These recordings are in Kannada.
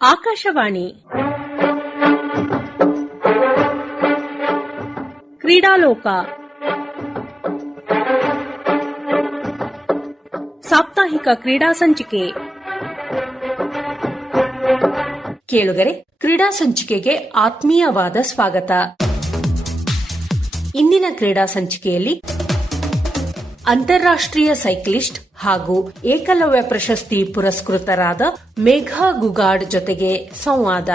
ಆಕಾಶವಾಣಿ ಕ್ರೀಡಾಲೋಕ ಸಾಪ್ತಾಹಿಕ ಕ್ರೀಡಾ ಸಂಚಿಕೆ. ಕೇಳುಗರೆ, ಕ್ರೀಡಾ ಸಂಚಿಕೆಗೆ ಆತ್ಮೀಯವಾದ ಸ್ವಾಗತ. ಇಂದಿನ ಕ್ರೀಡಾ ಸಂಚಿಕೆಯಲ್ಲಿ ಅಂತಾರಾಷ್ಟ್ರೀಯ ಸೈಕ್ಲಿಸ್ಟ್ ಹಾಗೂ ಏಕಲವ್ಯ ಪ್ರಶಸ್ತಿ ಪುರಸ್ಕೃತರಾದ ಮೇಘಾ ಗುಗಾಡ್ ಜೊತೆಗೆ ಸಂವಾದ.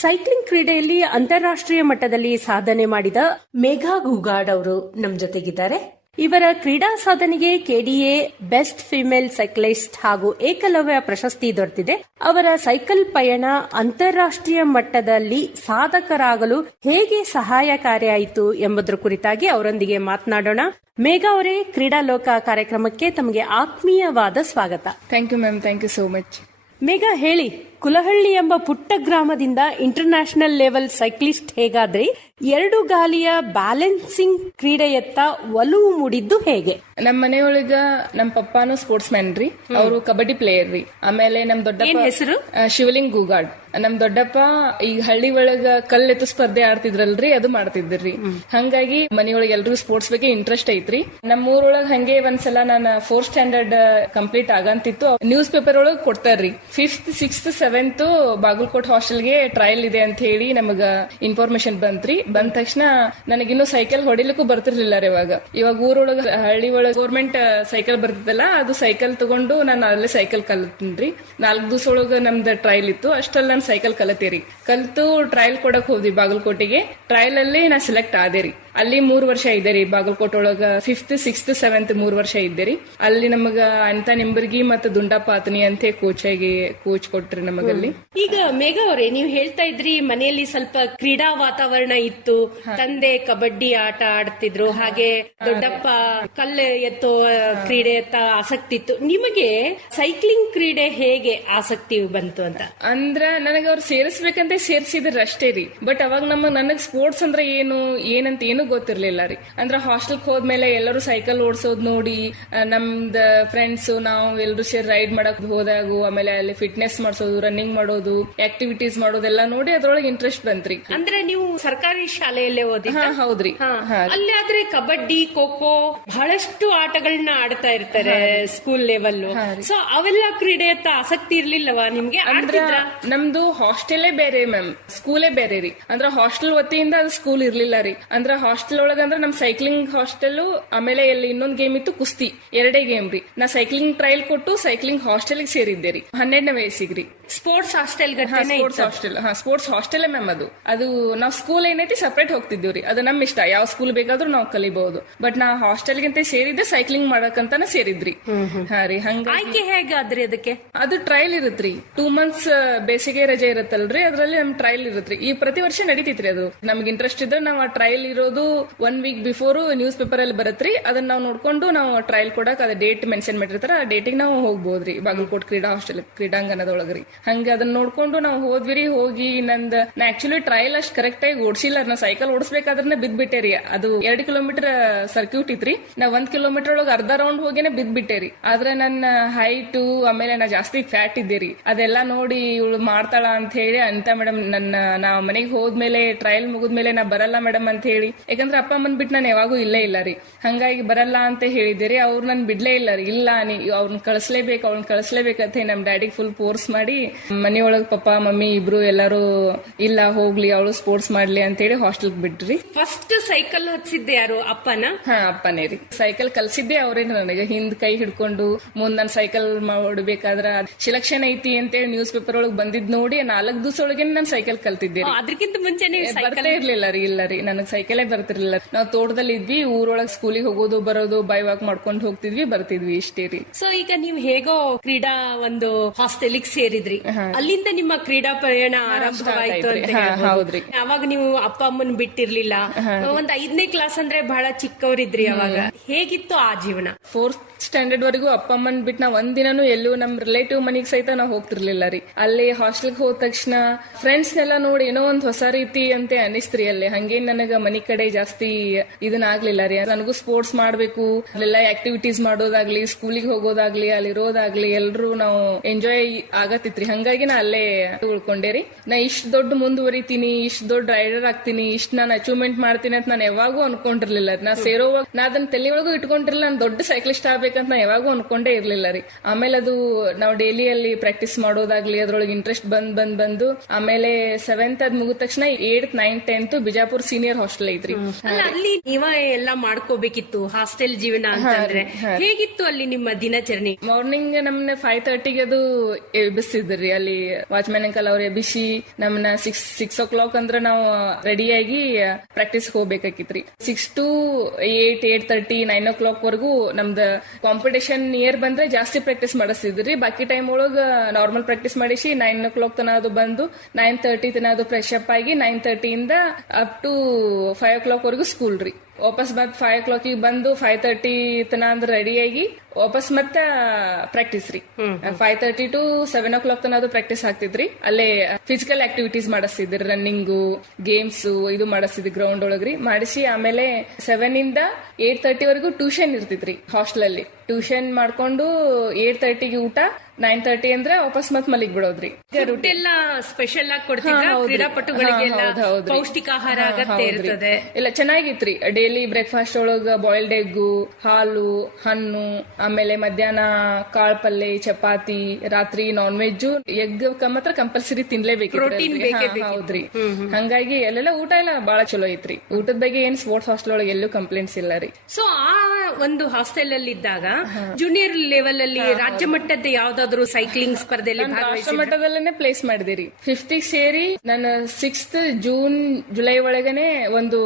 ಸೈಕ್ಲಿಂಗ್ ಕ್ರೀಡೆಯಲ್ಲಿ ಅಂತಾರಾಷ್ಟ್ರೀಯ ಮಟ್ಟದಲ್ಲಿ ಸಾಧನೆ ಮಾಡಿದ ಮೇಘಾ ಗುಗಾಡ್ ಅವರು ನಮ್ಮ ಜೊತೆಗಿದ್ದಾರೆ. ಇವರ ಕ್ರೀಡಾ ಸಾಧನೆಗೆ ಕೆಡಿಎ ಬೆಸ್ಟ್ ಫಿಮೇಲ್ ಸೈಕ್ಲಿಸ್ಟ್ ಹಾಗೂ ಏಕಲವ್ಯ ಪ್ರಶಸ್ತಿ ದೊರೆತಿದೆ. ಅವರ ಸೈಕಲ್ ಪಯಣ ಅಂತಾರಾಷ್ಟ್ರೀಯ ಮಟ್ಟದಲ್ಲಿ ಸಾಧಕರಾಗಲು ಹೇಗೆ ಸಹಾಯಕಾರಿಯಾಯಿತು ಎಂಬುದರ ಕುರಿತಾಗಿ ಅವರೊಂದಿಗೆ ಮಾತನಾಡೋಣ. ಮೇಘಾ ಅವರೇ, ಕ್ರೀಡಾಲೋಕ ಕಾರ್ಯಕ್ರಮಕ್ಕೆ ತಮಗೆ ಆತ್ಮೀಯವಾದ ಸ್ವಾಗತ. Thank you ma'am, thank you so much. Megha, ಹೇಳಿ, ಕುಲಹಳ್ಳಿ ಎಂಬ ಪುಟ್ಟ ಗ್ರಾಮದಿಂದ ಇಂಟರ್ನ್ಯಾಷನಲ್ ಲೆವೆಲ್ ಸೈಕ್ಲಿಸ್ಟ್ ಹೇಗಾದ್ರಿ? ಎರಡು ಗಾಲಿಯ ಬ್ಯಾಲೆನ್ಸಿಂಗ್ ಕ್ರೀಡೆಯತ್ತ ಒಲವು ಮೂಡಿದ್ದು ಹೇಗೆ? ನಮ್ಮ ಮನೆಯೊಳಗ ನಮ್ಮ ಪಪ್ಪಾನು ಸ್ಪೋರ್ಟ್ಸ್ ಮ್ಯಾನ್ ರೀ, ಅವರು ಕಬಡ್ಡಿ ಪ್ಲೇಯರ್ ರೀ. ಆಮೇಲೆ ನಮ್ ದೊಡ್ಡಪ್ಪ ಹೆಸರು ಶಿವಲಿಂಗ್ ಗೂಗಾಡ್. ನಮ್ ದೊಡ್ಡಪ್ಪ ಈ ಹಳ್ಳಿ ಒಳಗ ಕಲ್ಲೆತ್ತು ಸ್ಪರ್ಧೆ ಆಡ್ತಿದ್ರಲ್ರಿ, ಅದು ಮಾಡ್ತಿದ್ರಿ. ಹಂಗಾಗಿ ಮನೆಯೊಳಗೆ ಎಲ್ರಿಗೂ ಸ್ಪೋರ್ಟ್ಸ್ ಬಗ್ಗೆ ಇಂಟ್ರೆಸ್ಟ್ ಐತ್ರಿ. ನಮ್ಮ ಊರೊಳಗ ಹಂಗೆ ಒಂದ್ಸಲ ನಾನು 4th ಸ್ಟ್ಯಾಂಡರ್ಡ್ ಕಂಪ್ಲೀಟ್ ಆಗಂತಿತ್ತು. ನ್ಯೂಸ್ ಪೇಪರ್ ಒಳಗ್ ಕೊಡ್ತಾರ್ರಿ 5th, 6th, 7th Bagalkot ಹಾಸ್ಟೆಲ್ಗೆ trial ಇದೆ ಅಂತ ಹೇಳಿ ನಮಗ ಇನ್ಫಾರ್ಮೇಶನ್ ಬಂತ್ರಿ. ಬಂದ ತಕ್ಷಣ ನನಗಿನ್ನೂ ಸೈಕಲ್ ಹೊಡಿಲಿಕ್ಕೂ ಬರ್ತಿರ್ಲಿಲ್ಲ ರೀ. ಇವಾಗ ಊರೊಳಗ ಹಳ್ಳಿ ಒಳಗ ಗೌರ್ಮೆಂಟ್ ಸೈಕಲ್ ಬರ್ತಿದ್ದಲ್ಲ, ಅದು ಸೈಕಲ್ ತಗೊಂಡು ನಾನು ಅಲ್ಲೇ ಸೈಕಲ್ ಕಲ್ತೀನ್ರಿ. 4 ದಿವಸ ಒಳಗ ನಮ್ದು ಟ್ರಯಲ್ ಇತ್ತು. ಅಷ್ಟಲ್ಲಿ ನಾನು ಸೈಕಲ್ ಕಲತೇರಿ. ಕಲ್ತು ಟ್ರಯಲ್ ಕೊಡಕ್ ಹೋದ್ವಿ ಬಾಗಲಕೋಟೆಗೆ. ಟ್ರಯಲ್ ಅಲ್ಲಿ ನಾ ಸೆಲೆಕ್ಟ್ ಆದೇರಿ. ಅಲ್ಲಿ 3 ವರ್ಷ ಇದ್ದೇರಿ ಬಾಗಲಕೋಟೆ ಒಳಗ. 5th, 6th, 7th 3 ವರ್ಷ ಇದ್ದೇರಿ. ಅಲ್ಲಿ ನಮಗ ಅಂತ ನಿಂಬರ್ಗಿ ಮತ್ತು ದುಂಡಾಪಾತನಿ ಅಂತ ಕೋಚ್ ಕೊಟ್ರಿ ನಮಗಲ್ಲಿ. ಈಗ ಮೇಘಾ ಅವರೇ, ನೀವು ಹೇಳ್ತಾ ಇದ್ರಿ ಮನೆಯಲ್ಲಿ ಸ್ವಲ್ಪ ಕ್ರೀಡಾ ವಾತಾವರಣ ಇತ್ತು. ತಂದೆ ಕಬಡ್ಡಿ ಆಟ ಆಡ್ತಿದ್ರು, ಹಾಗೆ ದೊಡ್ಡಪ್ಪ ಕಲ್ಲು ಎತ್ತೋ ಕ್ರೀಡೆಯತ್ತ ಆಸಕ್ತಿ ಇತ್ತು. ನಿಮಗೆ ಸೈಕ್ಲಿಂಗ್ ಕ್ರೀಡೆ ಹೇಗೆ ಆಸಕ್ತಿ ಬಂತು ಅಂತ? ಅಂದ್ರ ನನಗ ಅವ್ರು ಸೇರಿಸ್ಬೇಕಂತ ಸೇರ್ಸಿದ್ರ ಅಷ್ಟೇ ರೀ. ಬಟ್ ಅವಾಗ ನನಗ್ ಸ್ಪೋರ್ಟ್ಸ್ ಅಂದ್ರೆ ಏನಂತ ಏನು ಗೊತ್ತಿರ್ಲಿಲ್ಲ ರೀ. ಅಂದ್ರ ಹಾಸ್ಟೆಲ್ಗೆ ಹೋದ್ಮೇಲೆ ಎಲ್ಲರೂ ಸೈಕಲ್ ಓಡಿಸೋದ್ ನೋಡಿ, ನಮ್ದ ಫ್ರೆಂಡ್ಸ್ ನಾವು ಎಲ್ಲರೂ ಸೇರಿ ರೈಡ್ ಮಾಡಕ್ ಹೋದಾಗು, ಆಮೇಲೆ ಅಲ್ಲಿ ಫಿಟ್ನೆಸ್ ಮಾಡ್ಸೋದು, ರನ್ನಿಂಗ್ ಮಾಡೋದು, ಆಕ್ಟಿವಿಟೀಸ್ ಮಾಡೋದೆಲ್ಲ ನೋಡಿ ಅದ್ರೊಳಗೆ ಇಂಟ್ರೆಸ್ಟ್ ಬಂತ್ರಿ. ಅಂದ್ರೆ ನೀವು ಸರ್ಕಾರಿ ಶಾಲೆಯಲ್ಲೇ ಓದಿ? ಹೌದ್ರಿ. ಅಲ್ಲಿ ಆದ್ರೆ ಕಬಡ್ಡಿ, ಖೋ ಖೋ ಬಹಳಷ್ಟು ಆಟಗಳನ್ನ ಆಡ್ತಾ ಇರ್ತಾರೆ ಸ್ಕೂಲ್ ಲೆವೆಲ್. ಸೊ ಅವೆಲ್ಲ ಕ್ರೀಡೆಯತ್ತ ಆಸಕ್ತಿ ಇರ್ಲಿಲ್ಲವಾ ನಿಮ್ಗೆ? ನಮ್ದು ಹಾಸ್ಟೆಲೇ ಬೇರೆ ಮ್ಯಾಮ್, ಸ್ಕೂಲೇ ಬೇರೆ ರೀ. ಅಂದ್ರ ಹಾಸ್ಟೆಲ್ ವತಿಯಿಂದ ಅದು ಸ್ಕೂಲ್ ಇರ್ಲಿಲ್ಲ ರೀ. ಅಂದ್ರ ಹಾಸ್ಟೆಲ್ ಒಳಗ ಅಂದ್ರೆ ನಮ್ ಸೈಕ್ಲಿಂಗ್ ಹಾಸ್ಟೆಲ್, ಆಮೇಲೆ ಇಲ್ಲಿ ಇನ್ನೊಂದ್ ಗೇಮ್ ಇತ್ತು ಕುಸ್ತಿ, 2 ಗೇಮ್ ರೀ. ನಾ ಸೈಕ್ಲಿಂಗ್ ಟ್ರಯಲ್ ಕೊಟ್ಟು ಸೈಕ್ಲಿಂಗ್ ಹಾಸ್ಟೆಲ್ ಸೇರಿದ್ದೆ ರೀ 12ನೇ ವಯಸ್ಸಿಗ್ರಿ. Sports hostel? Sports hostel ma'am. ಅದು ನಾವ್ ಸ್ಕೂಲ್ ಏನೈತಿ ಸಪರೇಟ್ ಹೋಗ್ತಿದ್ದೀವ್ರಿ. ಅದು ನಮ್ ಇಷ್ಟ, ಯಾವ ಸ್ಕೂಲ್ ಬೇಕಾದ್ರೂ ನಾವು ಕಲಿಬಹುದು. ಬಟ್ ನಾ ಹಾಸ್ಟೆಲ್ಗಿಂತ ಸೇರಿದ್ದೆ ಸೈಕ್ಲಿಂಗ್ ಮಾಡಕಂತಾನ ಸೇರಿದ್ರಿ. ಹಾ ರೀ. ಹಂಗ ಆಯ್ಕೆ ಹೇಗಾದ್ರಿ ಅದಕ್ಕೆ? ಅದು ಟ್ರಯಲ್ ಇರುತ್ರಿ. 2 months ಬೇಸಿಗೆ ರಜೆ ಇರುತ್ತಲ್ರಿ, ಅದ್ರಲ್ಲಿ ನಮ್ ಟ್ರಯಲ್ ಇರುತ್ರಿ. ಈ ಪ್ರತಿ ವರ್ಷ ನಡೀತಿತ್ರಿ. ಅದು ನಮ್ಗೆ ಇಂಟ್ರೆಸ್ಟ್ ಇದ್ರೆ ನಾವು ಆ ಟ್ರಯಲ್ ಇರೋದು 1 week ಬಿಫೋರ್ ನ್ಯೂಸ್ ಪೇಪರ್ ಅಲ್ಲಿ ಬರತ್ರಿ. ಅದನ್ನ ನಾವು ನೋಡ್ಕೊಂಡು ನಾವು ಟ್ರಯಲ್ ಕೊಡಕ್ ಅದ ಡೇಟ್ ಮೆನ್ಷನ್ ಮಾಡಿರ್ತಾರ, ಆ ಡೇಟಿಗೆ ನಾವು ಹೋಗ್ಬೋದ್ರಿ ಬಾಗಲಕೋಟ್ ಕ್ರೀಡಾ ಹಾಸ್ಟೆಲ್ ಕ್ರೀಡಾಂಗಣದೊಳಗ್ರಿ. ಹಂಗ ಅದನ್ನ ನೋಡ್ಕೊಂಡು ನಾವು ಹೋದ್ವಿರಿ. ಹೋಗಿ ನಾ ಆಕ್ಚುಲಿ ಟ್ರಯಲ್ ಅಷ್ಟ್ ಕರೆಕ್ಟ್ ಆಗಿ ಓಡಿಸಿಲ್ಲ. ನಾ ಸೈಕಲ್ ಓಡಿಸ್ಬೇಕಾದ್ರೆ ಬಿದ್ಬಿಟ್ಟೇರಿ. ಅದು 2 ಕಿಲೋಮೀಟರ್ ಸರ್ಕ್ಯೂಟ್ ಇತ್ರಿ. ನಾ 1 ಕಿಲೋಮೀಟರ್ ಒಳಗೆ ಅರ್ಧ ರೌಂಡ್ ಹೋಗಿನೇ ಬಿದ್ಬಿಟ್ಟೇರಿ. ಆದ್ರೆ ನನ್ನ ಹೈಟು, ಆಮೇಲೆ ನಾ ಜಾಸ್ತಿ ಫ್ಯಾಟ್ ಇದ್ದೇರಿ. ಅದೆಲ್ಲ ನೋಡಿ ಇವಳು ಮಾಡ್ತಾಳ ಅಂತ ಹೇಳಿ ಅಂತ ಮೇಡಮ್ ನಾ ಮನೆಗೆ ಹೋದ್ಮೇಲೆ ಟ್ರಯಲ್ ಮುಗಿದ್ಮೇಲೆ ನಾ ಬರಲ್ಲ ಮೇಡಮ್ ಅಂತ ಹೇಳಿ, ಯಾಕಂದ್ರೆ ಅಪ್ಪ ಅಮ್ಮನ್ ಬಿಟ್ಟು ನಾನು ಯಾವಾಗೂ ಇಲ್ಲೇ ಇಲ್ಲ ರೀ. ಹಂಗಾಗಿ ಬರಲ್ಲ ಅಂತ ಹೇಳಿದ್ದೀರಿ. ಅವ್ರು ನನ್ ಬಿಡ್ಲೇ ಇಲ್ಲ ರೀ. ಇಲ್ಲ, ಅವ್ರನ್ನ ಕಳಿಸ್ಲೇಬೇಕಂತ ನಮ್ ಡ್ಯಾಡಿಗೆ ಫುಲ್ ಫೋರ್ಸ್ ಮಾಡಿ ಮನೆಯೊಳಗ್ ಪಪ್ಪ ಮಮ್ಮಿ ಇಬ್ರು ಎಲ್ಲಾರು ಇಲ್ಲ ಹೋಗ್ಲಿ ಅವಳು ಸ್ಪೋರ್ಟ್ಸ್ ಮಾಡ್ಲಿ ಅಂತ ಹೇಳಿ ಹಾಸ್ಟೆಲ್ ಬಿಟ್ರಿ. ಫಸ್ಟ್ ಸೈಕಲ್ ಹಚ್ಚಿದ್ದೆ ಯಾರು? ಅಪ್ಪನ? ಅಪ್ಪನೇ ರೀ. ಸೈಕಲ್ ಕಲ್ಸಿದ್ದೆ ಅವ್ರೇನು ನನಗೆ. ಹಿಂದ್ ಕೈ ಹಿಡ್ಕೊಂಡು ಮುಂದ್ ನಾನು ಸೈಕಲ್ ಹೊಡ್ಬೇಕಾದ್ರ ಸೆಲೆಕ್ಷನ್ ಐತಿ ಅಂತೇಳಿ ನ್ಯೂಸ್ ಪೇಪರ್ ಒಳಗೆ ಬಂದಿದ್ ನೋಡಿ 4 ದಿವಸ ಒಳಗೆ ನಾನು ಸೈಕಲ್ ಕಲ್ತಿದ್ದೆ. ಅದಕ್ಕಿಂತ ಮುಂಚೆ ಬರ್ತೇ ಇರ್ಲಿಲ್ಲ ರೀ. ಇಲ್ಲ ರೀ, ನನಗ್ ಸೈಕಲೇ ಬರ್ತಿರ್ಲಿಲ್ಲ. ನಾವು ತೋಟದಲ್ಲಿ ಇದ್ವಿ, ಊರೊಳಗ್ ಸ್ಕೂಲಿಗೆ ಹೋಗೋದು ಬರೋದು, ಬೈ ವಾಕ್ ಮಾಡ್ಕೊಂಡು ಹೋಗ್ತಿದ್ವಿ, ಬರ್ತಿದ್ವಿ, ಇಷ್ಟೇ ರೀ. ಸೊ ಈಗ ನೀವು ಹೇಗೋ ಕ್ರೀಡಾ ಒಂದು ಹಾಸ್ಟೆಲಿಗೆ ಸೇರಿದ್ರಿ. ಅಲ್ಲಿಂದ ನಿಮ್ಮ ಕ್ರೀಡಾ ಪ್ರಯಾಣ ಆರಂಭವಾಯ್ತು ಅಂತ ಹೇಳ್ಬೋದು. ಹೌದ್ರಿ. ಅವಾಗ ನೀವು ಅಪ್ಪ ಅಮ್ಮನ್ ಬಿಟ್ಟಿರ್ಲಿಲ್ಲ, ಒಂದ್ 5ನೇ ಕ್ಲಾಸ್ ಅಂದ್ರೆ ಬಹಳ ಚಿಕ್ಕವರಿದ್ರಿ ಅವಾಗ. ಹೇಗಿತ್ತು ಆ ಜೀವನ? 4th ಸ್ಟ್ಯಾಂಡರ್ಡ್ ವರೆಗೂ ಅಪ್ಪ ಅಮ್ಮನ್ ಬಿಟ್ಟು ನಾವ್ ಒಂದಿನೂ ಎಲ್ಲೂ ನಮ್ ರಿಲೇಟಿವ್ ಮನಿಗ್ ಸಹಿತ ನಾವ್ ಹೋಗ್ತಿರ್ಲಿಲ್ಲ ರೀ. ಅಲ್ಲಿ ಹಾಸ್ಟೆಲ್ಗೆ ಹೋದ ತಕ್ಷಣ ಫ್ರೆಂಡ್ಸ್ ನೆಲ್ಲ ನೋಡಿ ಏನೋ ಒಂದ್ ಹೊಸ ರೀತಿ ಅಂತ ಅನಿಸ್ತ್ರಿ. ಅಲ್ಲಿ ಹಂಗೇನ್ ನನಗ ಮನಿ ಕಡೆ ಜಾಸ್ತಿ ಇದನ್ನ ಆಗ್ಲಿಲ್ಲ ರೀ. ನನಗೂ ಸ್ಪೋರ್ಟ್ಸ್ ಮಾಡ್ಬೇಕು, ಅಲ್ಲೆಲ್ಲ ಆಕ್ಟಿವಿಟೀಸ್ ಮಾಡೋದಾಗ್ಲಿ, ಸ್ಕೂಲಿಗೆ ಹೋಗೋದಾಗ್ಲಿ, ಅಲ್ಲಿರೋದಾಗ್ಲಿ ಎಲ್ರು ನಾವು ಎಂಜಾಯ್ ಆಗತ್ತಿತ್ರಿ. ಹಂಗಾಗಿ ನಾ ಅಲ್ಲೇ ಉಳ್ಕೊಂಡೇರಿ. ನಾ ಇಷ್ಟ್ ದೊಡ್ಡ ಮುಂದುವರಿತೀನಿ, ಇಷ್ಟ್ ದೊಡ್ಡ ರೈಡರ್ ಆಗ್ತೀನಿ, ಇಷ್ಟ್ ನಾನು ಅಚೀವ್ಮೆಂಟ್ ಮಾಡ್ತೀನಿ ಅಂತ ನಾನು ಯಾವಾಗೂ ಅನ್ಕೊಂಡಿರ್ಲಿಲ್ಲ. ನಾ ಸೇರೋವಾಗ ನಾ ಅದನ್ನ ತಲೆ ಒಳಗೂ ಇಟ್ಕೊಂಡಿರ್ಲಿಲ್ಲ. ನಾನು ದೊಡ್ಡ ಸೈಕ್ಲಿಸ್ಟ್ ಆಗ್ಬೇಕಂತ ನಾ ಯಾವಾಗೂ ಅನ್ಕೊಂಡೇ ಇರ್ಲಿಲ್ಲ ರೀ. ಆಮೇಲೆ ಅದು ನಾವು ಡೈಲಿ ಅಲ್ಲಿ ಪ್ರಾಕ್ಟೀಸ್ ಮಾಡೋದಾಗ್ಲಿ ಅದ್ರೊಳಗೆ ಇಂಟ್ರೆಸ್ಟ್ ಬಂದು ಆಮೇಲೆ 7th ಅದ್ ಮುಗಿದ ತಕ್ಷಣ 8th 9th 10th Bijapur senior hostel ಐತ್ರಿ. ಅಲ್ಲಿ ನೀವ ಎಲ್ಲಾ ಮಾಡ್ಕೋಬೇಕಿತ್ತು ಹಾಸ್ಟೆಲ್ ಜೀವನ ಅಂತಂದ್ರೆ. ಹೇಗಿತ್ತು ಅಲ್ಲಿ ನಿಮ್ಮ ದಿನಚರಣೆ? ಮಾರ್ನಿಂಗ್ ನಮ್ನ 5:30ಗೆ ಅದು ಎಬ್ಬಿಸ್ತಿದ್ರಿ. ಅಲ್ಲಿ ವಾಚ್ಮ್ಯಾನ್ ಅಂಕಲ್ ಅವ್ರು ಎಬ್ಬಿಸಿ ನಮ್ನ 6 o'clock ಅಂದ್ರೆ ನಾವು ರೆಡಿಯಾಗಿ ಪ್ರಾಕ್ಟೀಸ್ ಹೋಗ್ಬೇಕಾಗಿತ್ರಿ. 6 to 8, 8:30, 9 o'clock ವರೆಗೂ ನಮ್ದ ಕಾಂಪಿಟೇಷನ್ ನಿಯರ್ ಬಂದ್ರೆ ಜಾಸ್ತಿ ಪ್ರಾಕ್ಟೀಸ್ ಮಾಡಿಸ್ತಿದ್ರಿ. ಬಾಕಿ ಟೈಮ್ ಒಳಗ ನಾರ್ಮಲ್ ಪ್ರಾಕ್ಟೀಸ್ ಮಾಡಿಸಿ 9 o'clock ತನ ಅದು ಬಂದು 9:30 ತನ ಅದು ಫ್ರೆಶ್ ಅಪ್ ಆಗಿ 9:30 ಇಂದ ಅಪ್ ಟು 5 o'clock ವರೆಗೂ ಸ್ಕೂಲ್ ರೀ. ವಾಪಸ್ ಮತ್ 5 o'clock ಬಂದು 5:30 ತನ ಅಂದ್ರೆ ರೆಡಿಯಾಗಿ ವಾಪಸ್ ಮತ್ತ ಪ್ರಾಕ್ಟೀಸ್ ರೀ. 5:30 to 7 o'clock ತನ ಅದು ಪ್ರಾಕ್ಟೀಸ್ ಆಗ್ತಿದ್ರಿ. ಅಲ್ಲೇ ಫಿಸಿಕಲ್ ಆಕ್ಟಿವಿಟೀಸ್ ಮಾಡಿಸ್ತಿದ್ರಿ, ರನ್ನಿಂಗು, ಗೇಮ್ಸ್ ಇದು ಮಾಡಿಸ್ತಿದ್ರಿ ಗ್ರೌಂಡ್ ಒಳಗ್ರಿ. ಮಾಡಿಸಿ ಆಮೇಲೆ 7 ಇಂದ 8:30 ವರೆಗೂ ಟ್ಯೂಷನ್ ಇರ್ತಿದ್ರಿ ಹಾಸ್ಟೆಲ್ ಅಲ್ಲಿ. ಟ್ಯೂಷನ್ ಮಾಡ್ಕೊಂಡು 8:30ಗೆ ಊಟ, 9:30 ಅಂದ್ರೆ ವಾಪಸ್ ಮತ್ ಮಲಿಗ್ ಬಿಡೋದ್ರಿ. ಎಲ್ಲ ಸ್ಪೆಷಲ್ ಆಗಿ ಕೊಡ್ತಿದ್ರ ಕ್ರೀಡಾಪಟುಗಳಿಗೆಲ್ಲ ಪೌಷ್ಟಿಕ ಆಹಾರ ಅಗತ್ಯ ಇರ್ತದೆ. ಇಲ್ಲ ಚೆನ್ನಾಗಿತ್ರಿ. ಡೈಲಿ ಬ್ರೇಕ್ಫಾಸ್ಟ್ ಒಳಗ ಬಾಯ್ಲ್ಡ್ ಎಗ್ಗು, ಹಾಲು, ಹಣ್ಣು, ಆಮೇಲೆ ಮಧ್ಯಾಹ್ನ ಕಾಳ್ ಪಲ್ಲೆ, ಚಪಾತಿ, ರಾತ್ರಿ ನಾನ್ ವೆಜ್, ಎಗ್ ಮಾತ್ರ ಕಂಪಲ್ಸರಿ ತಿನ್ಲೇಬೇಕು. ಹೌದ್ರಿ. ಹಂಗಾಗಿ ಅಲ್ಲೆಲ್ಲ ಊಟ ಎಲ್ಲ ಬಹಳ ಚಲೋ ಐತ್ರಿ. ಊಟದ ಬಗ್ಗೆ ಏನ್ ಸ್ಪೋರ್ಟ್ಸ್ ಹಾಸ್ಟೆಲ್ ಒಳಗೆ ಎಲ್ಲೂ ಕಂಪ್ಲೇಂಟ್ಸ್ ಇಲ್ಲ ರೀ. ಸೊ ಆ ಒಂದು ಹಾಸ್ಟೆಲ್ ಅಲ್ಲಿ ಇದ್ದಾಗ ಜೂನಿಯರ್ ಲೆವೆಲ್ ಅಲ್ಲಿ ರಾಜ್ಯ ಮಟ್ಟದ ಯಾವ್ದಾದ್ರು ಸೈಕ್ಲಿಂಗ್ ಸ್ಪರ್ಧೆಯಲ್ಲಿ ರಾಷ್ಟ್ರ ಮಟ್ಟದಲ್ಲೇ ಪ್ಲೇಸ್ ಮಾಡಿದಿರಿ. 5th ಸೇರಿ ನಾನು 6th ಜೂನ್ ಜುಲೈ ಒಳಗನೆ ಒಂದು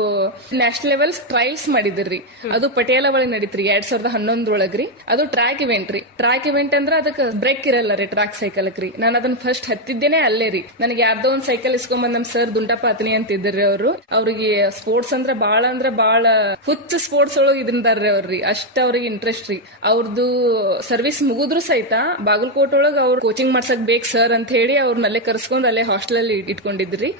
ನ್ಯಾಷನಲ್ ಲೆವೆಲ್ ಟ್ರಯಲ್ಸ್ ಮಾಡಿದಿರಿ. ಅದು ಪಟಿಯಾಲ ಒಳಗೆ ನಡೀತ್ರಿ 2011 ಒಳಗ್ರಿ. ಅದು ಟ್ರ್ಯಾಕ್ ಇವೆಂಟ್ ರೀ. ಟ್ರ್ಯಾಕ್ ಇವೆಂಟ್ ಅಂದ್ರೆ ಅದಕ್ಕೆ ಬ್ರೇಕ್ ಇರಲ್ಲ ರೀ ಟ್ರ್ಯಾಕ್ ಸೈಕಲ್ ರೀ. ನಾನು ಅದನ್ನ ಫಸ್ಟ್ ಹತ್ತಿದ್ದೇನೆ ಅಲ್ಲೇ ರೀ. ನನಗೆ ಯಾರ್ದೋ ಒಂದ್ ಸೈಕಲ್ ಇಸ್ಕೊಂಬಂದ್ ನಮ್ ಸರ್ ದುಂಡಪ್ಪ ಅತ್ನಿ ಅಂತಿದ್ರಿ. ಅವ್ರಿಗೆ ಸ್ಪೋರ್ಟ್ಸ್ ಅಂದ್ರೆ ಬಾಳ ಹುಚ್ಚ ಸ್ಪೋರ್ಟ್ಸ್ ಒಳಗೆ ಇದ್ರಿಂದಾರ್ರಿ ಅವ್ರಿ. ಅಷ್ಟ ಅವ್ರಿಗೆ ಇಂಟ್ರೆಸ್ಟ್ ರೀ. ಅವ್ರದ್ದು ಸರ್ವಿಸ್ ಮುಗಿದ್ರು ಸಹಿತ ಬಾಗಲಕೋಟೆ ಒಳಗ ಅವ್ರು ಕೋಚಿಂಗ್ ಮಾಡ್ಸಕ್ ಬೇಕ್ ಸರ್ ಅಂತ ಹೇಳಿ ಅವ್ರನ್ನಲ್ಲೇ ಕರ್ಸ್ಕೊಂಡ್ ಅಲ್ಲೇ ಹಾಸ್ಟೆಲ್ ಅಲ್ಲಿ ಇಟ್ಕೊಂಡಿದ್ರಿ.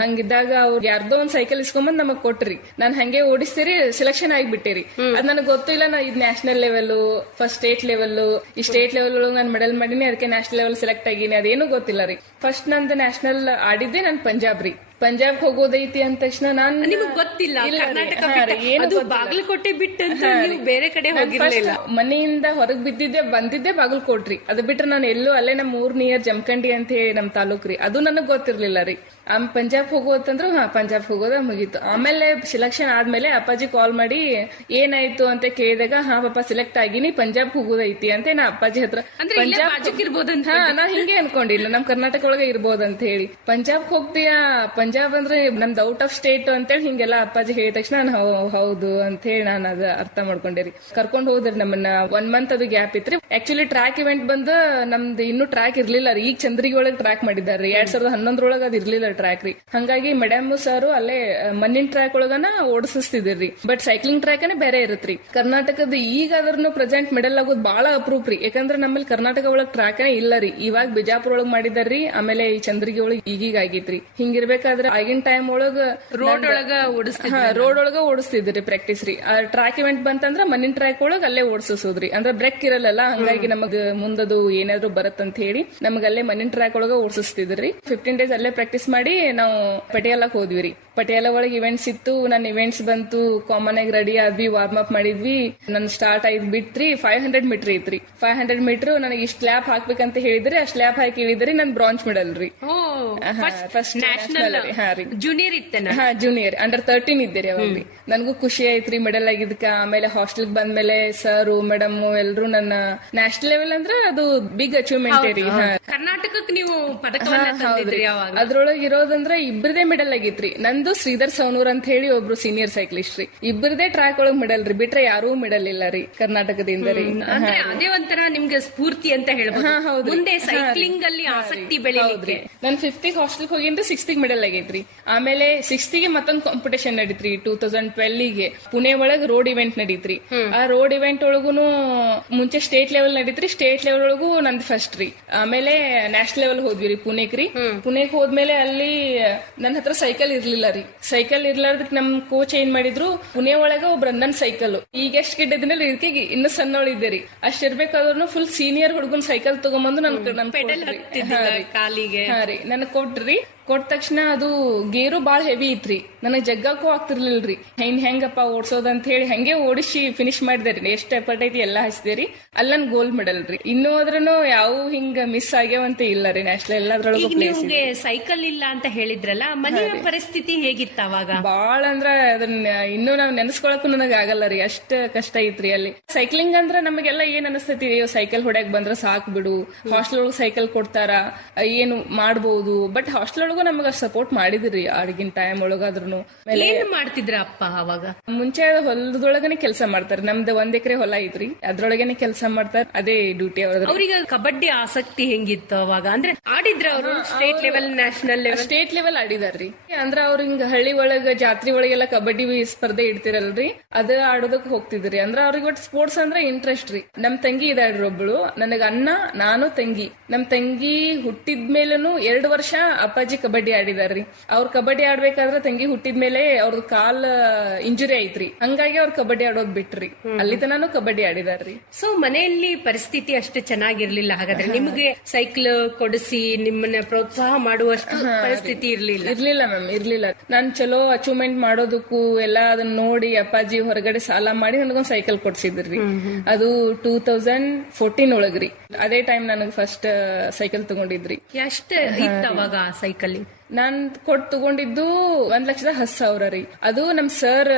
ಹಂಗಿದ್ದಾಗ ಅವ್ರು ಯಾರ್ದೋ ಒಂದ್ ಸೈಕಲ್ ಇಸ್ಕೊಂಬಂದ್ ನಮಗ್ ಕೊಟ್ರಿ. ನಾನ್ ಹಂಗೆ ಓಡಿಸ್ತೀರಿ, ಸೆಲೆಕ್ಷನ್ ಆಗಿಬಿಟ್ಟಿರಿ. ಅದ್ ನನಗೆ ಗೊತ್ತಿಲ್ಲ. ನಾ ಇದು national level, first state level, ಈ ಸ್ಟೇಟ್ ಲೆವೆಲ್ ಒಳಗೆ ನಾನು ಮೆಡಲ್ ಮಾಡೀನಿ, ಅದಕ್ಕೆ ನ್ಯಾಷನಲ್ ಲೆವೆಲ್ ಸೆಲೆಕ್ಟ್ ಆಗೀನಿ. ಅದೇನು ಗೊತ್ತಿಲ್ಲ ರೀ. ಫಸ್ಟ್ ನಂದು ನ್ಯಾಷನಲ್ ಆಡಿದ್ದೆ ನಾನು ಪಂಜಾಬ್ ರೀ. ಪಂಜಾಬ್ ಹೋಗೋದೈತಿ ಅಂದ ತಕ್ಷಣ ನಾನ್ ನಿಮಗ್ ಗೊತ್ತಿಲ್ಲ ಬಾಗಲಕೋಟೆ ಬಿಟ್ಟು ಬೇರೆ ಕಡೆ ಹೋಗಿರ್ಲಿಲ್ಲ. ಮನೆಯಿಂದ ಹೊರಗ್ ಬಂದಿದ್ದೆ ಬಾಗಲಕೋಟ್ರಿ. ಅದು ಬಿಟ್ರೆ ನಾನು ಎಲ್ಲೂ ಅಲ್ಲೇ ನಮ್ ಊರ್ ನಿಯರ್ ಜಮಖಂಡಿ ಅಂತ ಹೇಳಿ ನಮ್ ತಾಲೂಕ್ ರೀ. ಅದು ನನಗ್ ಗೊತ್ತಿರ್ಲಿಲ್ಲ ರೀ. ಪಂಜಾಬ್ ಹೋಗೋದಂದ್ರು ಪಂಜಾಬ್ ಹೋಗೋದ ಮುಗೀತು. ಆಮೇಲೆ ಸೆಲೆಕ್ಷನ್ ಆದ್ಮೇಲೆ ಅಪ್ಪಾಜಿ ಕಾಲ್ ಮಾಡಿ ಏನಾಯ್ತು ಅಂತ ಕೇಳಿದಾಗ ಪಾಪ ಸೆಲೆಕ್ಟ್ ಆಗಿನಿ, ಪಂಜಾಬ್ ಹೋಗೋದೈತಿ ಅಂತ ನಾ ಅಪ್ಪಾಜಿ ಹತ್ರ ಪಂಜಾಬ್ ಇರ್ಬೋದಂತ ನಾ ಹಿಂಗೆ ಅನ್ಕೊಂಡಿಲ್ಲ. ನಮ್ ಕರ್ನಾಟಕ ಒಳಗೆ ಇರ್ಬೋದಂತ ಹೇಳಿ. ಪಂಜಾಬ್ ಹೋಗ್ತೀಯಾ, ಪಂಜಾಬ್ ಅಂದ್ರೆ ನಮ್ದು ಔಟ್ ಆಫ್ ಸ್ಟೇಟ್ ಅಂತೇಳಿ ಹಿಂಗೆಲ್ಲ ಅಪ್ಪಾಜಿ ಹೇಳಿದ ತಕ್ಷಣ ನಾನು ಹೌದು ಅಂತ ಹೇಳಿ ನಾನು ಅದ ಅರ್ಥ ಮಾಡ್ಕೊಂಡೇರಿ. ಕರ್ಕೊಂಡ್ ಹೋದ್ರಿ ನಮ್ಮನ್ನ. 1 month ಅದು ಗ್ಯಾಪ್ ಇತ್ರಿ. ಆಕ್ಚುಲಿ ಟ್ರ್ಯಾಕ್ ಇವೆಂಟ್ ಬಂದು ನಮ್ದು ಇನ್ನೂ ಟ್ರ್ಯಾಕ್ ಇರ್ಲಿಲ್ಲ ರೀ. ಈಗ ಚಂದ್ರಿಗೆ ಒಳಗೆ ಟ್ರ್ಯಾಕ್ ಮಾಡಿದಾರ್ರಿ. 2011 ಒಳಗೆ ಅದ್ ಇರ್ಲಿಲ್ಲ ಟ್ರ್ಯಾಕ್ ರೀ. ಹಂಗಾಗಿ ಮೇಡಮ್ ಸರ್ ಅಲ್ಲೇ ಮಣ್ಣಿನ ಟ್ರ್ಯಾಕ್ ಒಳಗನ ಓಡಿಸ್ತಿದ್ರಿ. ಬಟ್ ಸೈಕ್ಲಿಂಗ್ ಟ್ರ್ಯಾಕ್ ಬೇರೆ ಇರತ್ರಿ. ಕರ್ನಾಟಕದ ಈಗ ಅದ್ರನ್ನು ಪ್ರೆಸೆಂಟ್ ಮೆಡಲ್ ಆಗೋದು ಬಹಳ ಅಪ್ರೂಪ್ ರೀ. ಯಾಕಂದ್ರೆ ನಮ್ಮಲ್ಲಿ ಕರ್ನಾಟಕ ಒಳಗ್ ಟ್ರ್ಯಾಕ್ ಇಲ್ಲ ರೀ. ಇವಾಗ ಬಿಜಾಪುರ ಒಳಗ್ ಮಾಡಿದಾರ್ರಿ. ಆಮೇಲೆ ಈ ಚಂದ್ರಿಗೆ ಒಳಗ್ ಈಗೀಗ ಆಗೈತ್ರಿ. ಹಿಂಗಿರ್ಬೇಕಾದ್ರೆ ಆಗಿನ ಟೈಮ್ ಒಳಗ ರೋಡ್ ಒಳಗ ಓಡಿಸ್ತಿದ್ರಿ ಪ್ರಾಕ್ಟೀಸ್ ರೀ. ಟ್ರ್ಯಾಕ್ ಇವೆಂಟ್ ಬಂತಂದ್ರ ಮಣ್ಣಿನ ಟ್ರ್ಯಾಕ್ ಒಳಗ್ ಅಲ್ಲೇ ಓಡಿಸೋದ್ರಿ. ಅಂದ್ರೆ ಬ್ರೇಕ್ ಇರಲ್ಲ. ಹಂಗಾಗಿ ನಮಗ್ ಮುಂದದು ಏನಾದ್ರು ಬರತ್ತಂತ ಹೇಳಿ ನಮಗ್ ಅಲ್ಲೇ ಮಣ್ಣಿನ ಟ್ರ್ಯಾಕ್ ಒಳಗ ಓಡಿಸ್ತಿದ್ರಿ. 15 days ಅಲ್ಲೇ ಪ್ರಾಕ್ಟೀಸ್ ಮಾಡಿ ನಾವು ಪಟಿಯಾಲಕ್ ಹೋದ್ವಿ. ಪಟಿಯಾಲ ಒಳಗೆ ಇವೆಂಟ್ಸ್ ಇತ್ತು. ನನ್ನ ಇವೆಂಟ್ಸ್ ಬಂತು, ಕಾಮನ್ ಆಗಿ ರೆಡಿ ಆದ್ವಿ, ವಾರ್ಮ್ ಅಪ್ ಮಾಡಿದ್ವಿ. ನನ್ ಸ್ಟಾರ್ಟ್ ಆಯ್ತು ಬಿಟ್ರಿ 500 ಮೀಟರ್ ಐತ್ರಿ. 500 ಮೀಟರ್ ನನಗೆ ಇಷ್ಟ ಸ್ಲ್ಯಾಪ್ ಹಾಕ್ಬೇಕಂತ ಹೇಳಿದ್ರಿ. ಆ ಸ್ಲ್ಯಾಪ್ ಹಾಕಿ ಹೇಳಿದ್ರಿ. ನನ್ ಬ್ರಾಂಜ್ ಮೆಡಲ್ ರೀ. ಫಸ್ಟ್ ನ್ಯಾಷನಲ್ ಜೂನಿಯರ್ ಇತ್ತೇನ? ಜೂನಿಯರ್ ಅಂಡರ್ 13 ಇದ್ದೀರಿ ಅವಾಗ. ನನಗೂ ಖುಷಿ ಆಯ್ತ್ರಿ ಮೆಡಲ್ ಆಗಿದ್ಕ. ಆಮೇಲೆ ಹಾಸ್ಟೆಲ್ ಬಂದ್ಮೇಲೆ ಸರ್ ಮೇಡಮ್ ಎಲ್ರು ನನ್ನ ನ್ಯಾಷನಲ್ ಲೆವೆಲ್ ಅಂದ್ರೆ ಅದು ಬಿಗ್ ಅಚೀವ್ಮೆಂಟ್ ರೀ. ಕರ್ನಾಟಕಕ್ಕೆ ನೀವು ಅದ್ರೊಳಗೆ ಇರೋದಂದ್ರೆ ಇಬ್ಬರದೇ ಮೆಡಲ್ ಆಗಿತ್ರಿ. ನಂದ್ ನಂದು ಶ್ರೀಧರ್ ಸವನೂರ್ ಅಂತ ಹೇಳಿ ಒಬ್ರು ಸೀನಿಯರ್ ಸೈಕ್ಲಿಸ್ಟ್ ರೀ. ಇಬ್ಬರದೇ ಟ್ರ್ಯಾಕ್ ಒಳಗ್ ಮೆಡಲ್ ರೀ, ಬಿಟ್ರೆ ಯಾರೂ ಮೆಡಲ್ ಇಲ್ಲ ರೀ ಕರ್ನಾಟಕದಿಂದ ರೀ. ಅಂದ್ರೆ ಅದೇ ಒಂಥರ ನಿಮ್ಗೆ ಸ್ಫೂರ್ತಿ ಅಂತ ಹೇಳ್ಬೋದು, ಮುಂದೆ ಸೈಕ್ಲಿಂಗ್ ಅಲ್ಲಿ ಆಸಕ್ತಿ ಬೆಳೆಯಲಿಕ್ಕೆ. ನಾನು 5th ಹಾಸ್ಟೆಲ್ ಹೋಗಿಂದ್ರೆ 6th ಮೆಡಲ್ ಆಗೈತ್ರಿ. ಆಮೇಲೆ 6th ಮತ್ತೊಂದು ಕಾಂಪಿಟೇಷನ್ ನಡೀತ್ರಿ 2012 ಪುಣೆ ಒಳಗ್ ರೋಡ್ ಇವೆಂಟ್ ನಡೀತ್ರಿ. ಆ ರೋಡ್ ಇವೆಂಟ್ ಒಳಗುನು ಮುಂಚೆ ಸ್ಟೇಟ್ ಲೆವೆಲ್ ನಡೀತ್ರಿ. ಸ್ಟೇಟ್ ಲೆವೆಲ್ ಒಳಗೂ ನಂದು ಫಸ್ಟ್ ರೀ. ಆಮೇಲೆ ನ್ಯಾಷನಲ್ ಲೆವೆಲ್ ಹೋದ್ವಿ ರೀ ಪುಣೆಗ್ ರೀ. ಪುಣೆಗ್ ಹೋದ್ಮೇಲೆ ಅಲ್ಲಿ ನನ್ನ ಹತ್ರ ಸೈಕಲ್ ಇರ್ಲಿಲ್ಲ ರೀ. ಸೈಕಲ್ ಇರ್ಲಾರ್ದಕ್ ನಮ್ ಕೋಚ್ ಏನ್ ಮಾಡಿದ್ರು, ಪುಣೆ ಒಳಗ ಒಬ್ರು ನನ್ ಸೈಕಲ್ ಈಗ ಎಷ್ಟ್ ಗಿಡ್ಡದಿನಲ್ಲಿ ಇದಕ್ಕೆ ಇನ್ನು ಸಣ್ಣವಳಿದ್ದೆ ರೀ. ಅಷ್ಟಿರ್ಬೇಕಾದ್ರೂ ಫುಲ್ ಸೀನಿಯರ್ ಹುಡುಗನ್ ಸೈಕಲ್ ತಗೊಂಬಂದು ನನ್ ಕಾಲಿಗೆ ನನ್ ಕೊಟ್ರಿ. ಕೊಟ್ಟ ತಕ್ಷಣ ಅದು ಗೇರು ಬಾಳ ಹೆವಿ ಇತ್ರಿ, ನನಗ್ ಜಗ್ಗಕ್ಕೂ ಆಗ್ತಿರ್ಲಿಲ್ರಿ. ಹೆಂಗಪ್ಪ ಓಡ್ಸೋದಂತ ಹೇಳಿ ಹಂಗೆ ಓಡಿಸಿ ಫಿನಿಶ್ ಮಾಡಿದೆ ರೀ. ಎಷ್ಟ್ ಎಫರ್ಟ್ ಐತಿ ಎಲ್ಲಾ ಹಚ್ಚಿದೇರಿ. ಅಲ್ಲನ್ ಗೋಲ್ಡ್ ಮೆಡಲ್ ರೀ. ಇನ್ನೂ ಆದ್ರೂ ಯಾವ ಹಿಂಗ ಮಿಸ್ ಆಗ್ಯಾವಂತ ಇಲ್ಲ ರೀ ನ್ಯಾಷನಲ್ ಎಲ್ಲದ್ರೊಳಗೂ. ನಿಮ್ಗೆ ಸೈಕಲ್ ಇಲ್ಲ ಅಂತ ಹೇಳಿದ್ರಲ್ಲ, ಮನೆಯ ಪರಿಸ್ಥಿತಿ ಹೇಗಿತ್ತ ಅವಾಗ? ಬಾಳ ಅಂದ್ರ ಅದನ್ನ ಇನ್ನೂ ನಾವ್ ನೆನೆಸ್ಕೊಳಕ್ಕೂ ನನಗ್ ಆಗಲ್ಲ ರೀ, ಅಷ್ಟ ಕಷ್ಟ ಐತ್ರಿ ಅಲ್ಲಿ. ಸೈಕ್ಲಿಂಗ್ ಅಂದ್ರ ನಮಗೆಲ್ಲ ಏನ್ ಅನಿಸ್ತೈತಿ, ಸೈಕಲ್ ಹೊಡ್ಯಾಕ್ ಬಂದ್ರ ಸಾಕ್ ಬಿಡು, ಹಾಸ್ಟೆಲ್ ಒಳಗ್ ಸೈಕಲ್ ಕೊಡ್ತಾರ, ಏನು ಮಾಡ್ಬೋದು. ಬಟ್ ಹಾಸ್ಟೆಲ್ ನಮಗ ಸಪೋರ್ಟ್ ಮಾಡಿದ್ರಿ ಆಗಿನ ಟೈಮ್ ಒಳಗಾದ್ರು. ಏನ್ ಮಾಡ್ತಿದ್ರ ಅಪ್ಪ ಅವಾಗ? ಮುಂಚೆ ಹೊಲದೊಳಗನೆ ಕೆಲಸ ಮಾಡ್ತಾರೆ. ನಮ್ದು 1 ಎಕರೆ ಹೊಲ ಐತ್ರಿ, ಅದ್ರೊಳಗನೆ ಕೆಲಸ ಮಾಡ್ತಾರೆ, ಅದೇ ಡ್ಯೂಟಿ ಅವ್ರದ್ದು. ಅವ್ರಿಗೆ ಕಬಡ್ಡಿ ಆಸಕ್ತಿ ಹೆಂಗಿತ್ತು ಅವಾಗ? ಅಂದ್ರೆ ಆಡಿದ್ರ ಅವರು state level, national level? State level ಆಡಿದಾರ್ರಿ. ಅಂದ್ರ ಅವ್ರ ಹಿಂಗ ಹಳ್ಳಿ ಒಳಗ ಜಾತ್ರೆ ಒಳಗೆಲ್ಲ ಕಬಡ್ಡಿ ಸ್ಪರ್ಧೆ ಇಡ್ತಿರಲ್ರಿ, ಅದ ಆಡೋದಕ್ ಹೋಗ್ತಿದ್ರಿ. ಅಂದ್ರ ಅವ್ರಿಗೆ ಒಟ್ಟು ಸ್ಪೋರ್ಟ್ಸ್ ಅಂದ್ರೆ ಇಂಟ್ರೆಸ್ಟ್ ರೀ. ನಮ್ ತಂಗಿ ಇದಾಡ್ರಿ ಒಬ್ಳು, ನನಗ ಅಣ್ಣ, ನಾನು, ತಂಗಿ. ನಮ್ ತಂಗಿ ಹುಟ್ಟಿದ್ಮೇಲೂ 2 ವರ್ಷ ಅಪ್ಪಾಜಿ ಕಬಡ್ಡಿ ಆಡಿದಾರ್ರಿ. ಅವ್ರ ಕಬಡ್ಡಿ ಆಡ್ಬೇಕಾದ್ರೆ ತಂಗಿ ಹುಟ್ಟಿದ್ಮೇಲೆ ಅವ್ರ ಕಾಲ್ ಇಂಜುರಿ ಐತ್ರಿ, ಹಂಗಾಗಿ ಅವ್ರ ಕಬಡ್ಡಿ ಆಡೋದ್ ಬಿಟ್ರಿ. ಅಲ್ಲಿ ತನಾನು ಕಬಡ್ಡಿ ಆಡಿದಾರ್ರಿ. ಸೊ ಮನೆಯಲ್ಲಿ ಪರಿಸ್ಥಿತಿ ಅಷ್ಟು ಚೆನ್ನಾಗಿರ್ಲಿಲ್ಲ ಹಾಗಾದ್ರೆ, ನಿಮ್ಗೆ ಸೈಕಲ್ ಕೊಡಿಸಿ ನಿಮ್ಮನ್ನ ಪ್ರೋತ್ಸಾಹ ಮಾಡುವಷ್ಟು ಪರಿಸ್ಥಿತಿ ಇರ್ಲಿಲ್ಲ ಮ್ಯಾಮ್, ಇರ್ಲಿಲ್ಲ. ನಾನ್ ಚಲೋ ಅಚೀವ್ಮೆಂಟ್ ಮಾಡೋದಕ್ಕೂ ಎಲ್ಲ ಅದನ್ನ ನೋಡಿ ಅಪ್ಪಾಜಿ ಹೊರಗಡೆ ಸಾಲ ಮಾಡಿ ನನಗೊಂದ್ ಸೈಕಲ್ ಕೊಡ್ಸಿದ್ರಿ. ಅದು 2014 ಒಳಗ್ರಿ. ಅದೇ ಟೈಮ್ ನನಗ್ ಫಸ್ಟ್ ಸೈಕಲ್ ತಗೊಂಡಿದ್ರಿ. ಎಷ್ಟು ಇತ್ತು ಅವಾಗ ಸೈಕಲ್? ನಾನ್ ಕೊಟ್ಟು ತಗೊಂಡಿದ್ದು 1,10,000 ರೀ. ಅದು ನಮ್ ಸರ್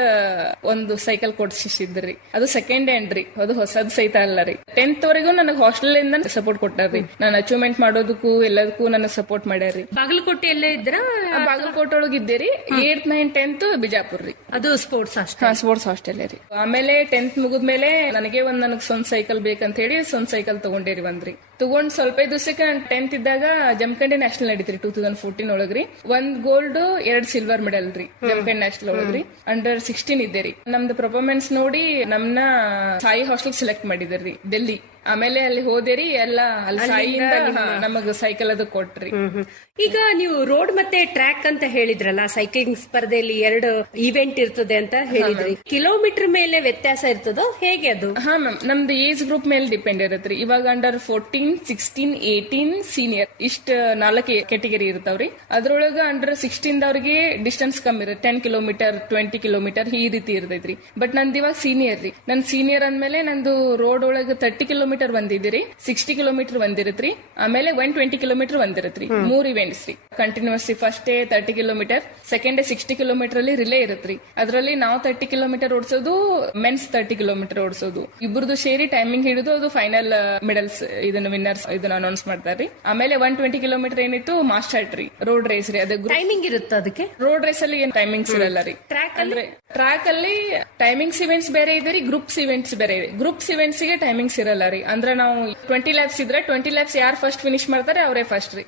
ಒಂದು ಸೈಕಲ್ ಕೊಡ್ಸಿದ್ರಿ. ಅದು ಸೆಕೆಂಡ್ ಹ್ಯಾಂಡ್ ರೀ, ಅದು ಹೊಸದ್ ಸಹಿತ ಅಲ್ಲ ರೀ. 10th ವರೆಗೂ ನನಗ್ ಹಾಸ್ಟೆಲ್ ಇಂದ ಸಪೋರ್ಟ್ ಕೊಟ್ಟಾರ್ರಿ. ನಾನು ಅಚೀವ್ಮೆಂಟ್ ಮಾಡೋದಕ್ಕೂ ಎಲ್ಲದಕ್ಕೂ ನನಗ್ ಸಪೋರ್ಟ್ ಮಾಡ್ಯಾರ್ರಿ. ಬಾಗಲಕೋಟೆ ಎಲ್ಲ ಇದ್ರ? ಬಾಗಲಕೋಟೆ ಒಳಗ್ ಇದ್ದೇರಿ. 8th, 9th, 10th ಬಿಜಾಪುರ್ ರೀ. ಅದು ಸ್ಪೋರ್ಟ್ಸ್ ಹಾಸ್ಟೆಲ್? ಸ್ಪೋರ್ಟ್ಸ್ ಹಾಸ್ಟೆಲ್ ರೀ. ಆಮೇಲೆ 10th ಮುಗಿದ್ಮೇಲೆ ನನಗೆ ನನಗ್ ಸ್ವಂತ ಸೈಕಲ್ ಬೇಕಂತ ಹೇಳಿ ಸ್ವಂತ ಸೈಕಲ್ ತಗೊಂಡೇರಿ ಒಂದ್ರಿ. ತಗೊಂಡ್ ಸ್ವಲ್ಪ ದಿವಸಕ್ಕೆ 10th ಇದ್ದಾಗ ಜಮಖಂಡಿ ನ್ಯಾಷನಲ್ ನಡೀತ್ರಿ 2014 ಒಳಗ್ರಿ. 1 ಗೋಲ್ಡ್ 2 ಸಿಲ್ವರ್ ಮೆಡಲ್ ರೀ ಜಮಖಂಡಿ ನ್ಯಾಷನಲ್ ಒಳಗ್ರಿ. ಅಂಡರ್ 16 ಇದ್ದೇರಿ. ನಮ್ದು ಪರ್ಫಾರ್ಮೆನ್ಸ್ ನೋಡಿ ನಮ್ನ ಸಾಯಿ ಹಾಸ್ಟೆಲ್ ಸೆಲೆಕ್ಟ್ ಮಾಡಿದ್ರಿ ಡೆಲ್ಲಿ. ಆಮೇಲೆ ಅಲ್ಲಿ ಹೋದೇರಿ ಎಲ್ಲ ಅಲ್ಲಿ ಸಾಯಿಯಿಂದ ನಮಗ ಸೈಕಲ್ ಅದು ಕೊಟ್ರಿ. ಈಗ ನೀವು ರೋಡ್ ಮತ್ತೆ ಟ್ರ್ಯಾಕ್ ಅಂತ ಹೇಳಿದ್ರಲ್ಲ, ಸೈಕ್ಲಿಂಗ್ ಸ್ಪರ್ಧೆಯಲ್ಲಿ 2 ಇವೆಂಟ್ ಇರ್ತದೆ ಅಂತ ಹೇಳಿದ್ರಿ. ಕಿಲೋಮೀಟರ್ ಮೇಲೆ ವ್ಯತ್ಯಾಸ ಇರ್ತದೋ ಹೇಗೆ ಅದು? ಹಾ ಮ್ಯಾಮ್, ನಮ್ದು ಏಜ್ ಗ್ರೂಪ್ ಮೇಲೆ ಡಿಪೆಂಡ್ ಇರತ್ರಿ. ಇವಾಗ ಅಂಡರ್ 14, 16, 18 ಸೀನಿಯರ್ ಇಷ್ಟ 4 ಕ್ಯಾಟಗರಿ ಇರ್ತಾವ್ರಿ. ಅದ್ರೊಳಗ ಅಂಡರ್ 16 ದವ್ರಿಗೆ ಡಿಸ್ಟೆನ್ಸ್ ಕಮ್ಮಿ ಇರುತ್ತೆ, 10 ಕಿಲೋಮೀಟರ್ 20 ಕಿಲೋಮೀಟರ್ ಈ ರೀತಿ ಇರ್ತೈತ್ರಿ. ಬಟ್ ನಂದು ಇವಾಗ ಸೀನಿಯರ್ ರೀ. ನನ್ ಸೀನಿಯರ್ ಅಂದ್ಮೇಲೆ ನಂದು ರೋಡ್ ಒಳಗ 30 ಕಿಲೋಮೀಟರ್ ಒಂದಿದಿರಿ, 60 ಕಿಲೋಮೀಟರ್ ಒಂದಿರತ್ರಿ, ಆಮೇಲೆ 120 ಕಿಲೋಮೀಟರ್ ಒಂದಿರತ್ರಿ. 3 ಇವೆಂಟ್ಸ್ ರೀ continues. First day 30 kilometre, second day 60 kilometre ಅಲ್ಲಿ ರಿಲೇ ಇರತ್ರಿ. ಅದರಲ್ಲಿ ನಾವು 30 ಕಿಲೋಮೀಟರ್ ಓಡಿಸೋದು, ಮೆನ್ಸ್ 30 ಕಿಲೋಮೀಟರ್ ಓಡಿಸೋದು. ಇಬ್ಬರದು ಸೇರಿ ಟೈಮಿಂಗ್ ಹಿಡಿದು ಅದು ಫೈನಲ್ ಮೆಡಲ್ಸ್ ಇದನ್ನ ವಿನ್ನರ್ಸ್ ಇದನ್ನ ಅನೌನ್ಸ್ ಮಾಡ್ತಾರ್ರಿ. ಆಮೇಲೆ 120 ಕಿಲೋಮೀಟರ್ ಏನಿತ್ತು ಮಾಸ್ಟರ್ ಟ್ರೀ ರೋಡ್ ರೇಸ್ ರೀ. ಅದು ಟೈಮಿಂಗ್ ಇರುತ್ತೆ ಅದಕ್ಕೆ. ರೋಡ್ ರೇಸ್ ಅಲ್ಲಿ ಏನ್ ಟೈಮಿಂಗ್ಸ್ ಇರಲ್ಲ ರೀ. ಟ್ರ್ಯಾಕ್ ಅಲ್ಲಿ ಟೈಮಿಂಗ್ಸ್ ಇವೆಂಟ್ಸ್ ಬೇರೆ ಇದೆ ರೀ, ಗ್ರೂಪ್ಸ್ ಇವೆಂಟ್ಸ್ ಬೇರೆ ಇದೆ. ಗ್ರೂಪ್ಸ್ ಇವೆಂಟ್ಸ್ ಗೆ ಟೈಮಿಂಗ್ಸ್ ಇರಲ್ಲ ರೀ. ಅಂದ್ರೆ ನಾವು 20 ಲ್ಯಾಬ್ಸ್ ಇದ್ರೆ 20 ಲ್ಯಾಬ್ಸ್ ಯಾರು ಫಸ್ಟ್ ಫಿನಿಶ್ ಮಾಡ್ತಾರೆ ಅವರೇ ಫಸ್ಟ್ ರೀ.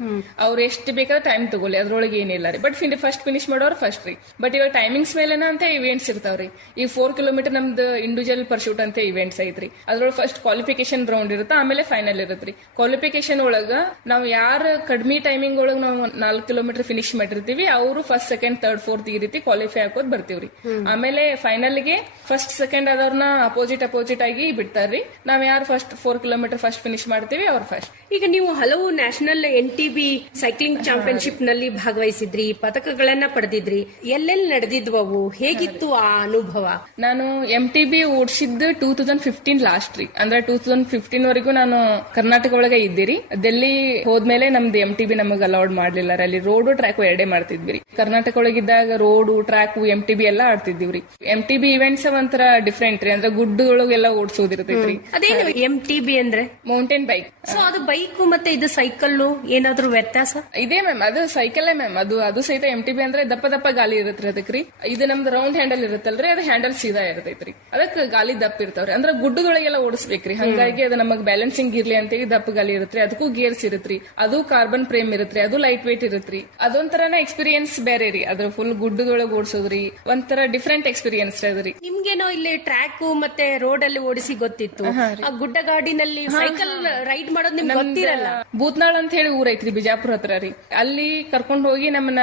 ಅವ್ರು ಎಷ್ಟು ಬೇಕಾದ್ರೆ ಟೈಮ್ ತಗೊಳ್ಳಿ, ಅದ್ರೊಳಗೆ ಏನಿಲ್ಲ ರೀ. ಬಟ್ ಫಸ್ಟ್ ಫಿನಿಶ್ ಮಾಡೋರು ಫಸ್ಟ್ ರೀ. ಬಟ್ ಇವಾಗ ಟೈಮಿಂಗ್ಸ್ ಮೇಲೆನ ಅಂತ ಇವೆಂಟ್ಸ್ ಇರ್ತಾವ್ರಿ. ಈ 4 ಕಿಲೋಮೀಟರ್ ನಮ್ದು ಇಂಡಿವಿಜುವಲ್ ಪರ್ಶೂಟ್ ಅಂತ ಇವೆಂಟ್ಸ್ ಐತ್ರಿ. ಅದ್ರೊಳಗೆ ಫಸ್ಟ್ ಕ್ವಾಲಿಫಿಕೇಶನ್ ರೌಂಡ್ ಇರುತ್ತೆ, ಆಮೇಲೆ ಫೈನಲ್ ಇರುತ್ತೆ. ಕ್ವಾಲಿಫಿಕೇಶನ್ ಒಳಗ ನಾವು ಯಾರು ಕಡಿಮೆ ಟೈಮಿಂಗ್ ಒಳಗೆ ನಾವು 4 ಕಿಲೋಮೀಟರ್ ಫಿನಿಶ್ ಮಾಡಿರ್ತೀವಿ, ಅವರು ಫಸ್ಟ್, ಸೆಕೆಂಡ್, ಥರ್ಡ್, ಫೋರ್ತ್ ಈ ರೀತಿ ಕ್ವಾಲಿಫೈ ಹಾಕೋದ್ ಬರ್ತೀವ್ರಿ. ಆಮೇಲೆ ಫೈನಲ್ ಗೆ ಫಸ್ಟ್, ಸೆಕೆಂಡ್ ಆದವ್ರನ್ನ ಅಪೋಸಿಟ್ ಆಗಿ ಬಿಡ್ತಾರ್ರಿ. ನಾವ್ ಯಾರು ಫಸ್ಟ್ 4 ಕಿಲೋಮೀಟರ್ ಫಸ್ಟ್ ಫಿನಿಶ್ ಮಾಡ್ತೀವಿ ಅವ್ರು ಫಸ್ಟ್. ಈಗ ನೀವು ಹಲವು ನ್ಯಾಷನಲ್ NTB ಸೈಕ್ಲಿಂಗ್ ಚಾಂಪಿಯನ್ಶಿಪ್ ನಲ್ಲಿ ಭಾಗವಹಿಸಿದ್ರಿ, ಪದಕಗಳನ್ನ ಪಡೆದಿದ್ರಿ. ಎಲ್ಲೆಲ್ಲಿ ನಡೆದಿದ್ವು, ಹೇಗಿತ್ತು ಆ ಅನುಭವ? ನಾನು MTB ಓಡಿಸಿದ್ದು 2015 ಲಾಸ್ಟ್ ರೀ. ಅಂದ್ರೆ 2015 ವರೆಗೂ ನಾನು ಕರ್ನಾಟಕ ಒಳಗೆ ಇದ್ದೀರಿ. ಡೆಲ್ಲಿ ಹೋದ್ಮೇಲೆ ನಮ್ದು MTB ನಮಗ್ ಅಲೌಡ್ ಮಾಡ್ಲಿಲ್ಲ. ಅಲ್ಲಿ ರೋಡು ಟ್ರ್ಯಾಕ್ 2 ಮಾಡ್ತಿದ್ವಿ. ಕರ್ನಾಟಕ ಒಳಗಿದ್ದಾಗ ರೋಡು ಟ್ರ್ಯಾಕ್ MTB ಎಲ್ಲ ಆಡ್ತಿದ್ವಿ. MTB ಇವೆಂಟ್ಸ್ ಒಂಥರ ಡಿಫ್ರೆಂಟ್ ರೀ. ಅಂದ್ರೆ ಗುಡ್ಡೊಳಗೆಲ್ಲ ಓಡಿಸೋದಿರ್ತೈತ್ರಿ. ಅದೇನು MTB MTB ಅಂದ್ರೆ ಮೌಂಟೇನ್ ಬೈಕ್. ಸೊ ಅದು ಬೈಕ್ ಮತ್ತೆ ಇದು ಸೈಕಲ್ ಏನಾದ್ರೂ ವ್ಯತ್ಯಾಸ ಇದೇ ಮ್ಯಾಮ್, ಅದು ಸೈಕಲ್ ಮ್ಯಾಮ್. ಅದು ಸಹಿತ MTB ಅಂದ್ರೆ ದಪ್ಪ ದಪ್ಪ ಗಾಲಿ ಇರತ್ರಿ ಅದಕ್ರಿ. ಇದು ನಮ್ದು ರೌಂಡ್ ಹ್ಯಾಂಡಲ್ ಇರುತ್ತಲ್ರಿ, ಅದು ಹ್ಯಾಂಡಲ್ ಸೀದಾ ಇರ್ತೈತ್ರಿ. ಅದಕ್ಕೆ ಗಾಲಿ ದಪ್ಪ ಇರ್ತಾವ್ರಿ. ಅಂದ್ರೆ ಗುಡ್ಡದೊಳಗೆಲ್ಲ ಓಡಿಸ್ಬೇಕ್ರಿ, ಹಂಗಾಗಿ ಅದು ನಮಗ್ ಬ್ಯಾಲೆನ್ಸಿಂಗ್ ಇರ್ಲಿ ಅಂತ ದಪ್ಪ ಗಾಲಿ ಇರತ್ರಿ. ಅದಕ್ಕೂ ಗೇರ್ಸ್ ಇರತ್ರಿ, ಅದು ಕಾರ್ಬನ್ ಫ್ರೇಮ್ ಇರತ್ರಿ, ಅದು ಲೈಟ್ ವೇಟ್ ಇರತ್ರಿ. ಅದೊಂಥರನ ಎಕ್ಸ್ಪೀರಿಯನ್ಸ್ ಬೇರೆ ರೀ. ಅದ್ರ ಫುಲ್ ಗುಡ್ಡದೊಳಗೆ ಓಡಿಸೋದ್ರಿ ಒಂಥರ ಡಿಫ್ರೆಂಟ್ ಎಕ್ಸ್ಪೀರಿಯನ್ಸ್ ರೀ ಅದ್ರಿ. ನಿಮ್ಗೇನೋ ಇಲ್ಲಿ ಟ್ರ್ಯಾಕ್ ಮತ್ತೆ ರೋಡ್ ಅಲ್ಲಿ ಓಡಿಸಿ ಗೊತ್ತಿತ್ತು, ಆ ಗುಡ್ಡ ಗಾಡಿನಲ್ಲಿ ಸೈಕಲ್ ರೈಡ್ ಮಾಡೋದು ನಿಮ್ಗೆ ಗೊತ್ತಿರಲ್ಲ. ಬೂತ್ನಾಳ್ ಅಂತ ಹೇಳಿ ಊರ್ ಐತ್ರಿ ಬಿಜಾಪುರ ಹತ್ರ ರೀ. ಅಲ್ಲಿ ಕರ್ಕೊಂಡ್ ಹೋಗಿ ನಮ್ಮನ್ನ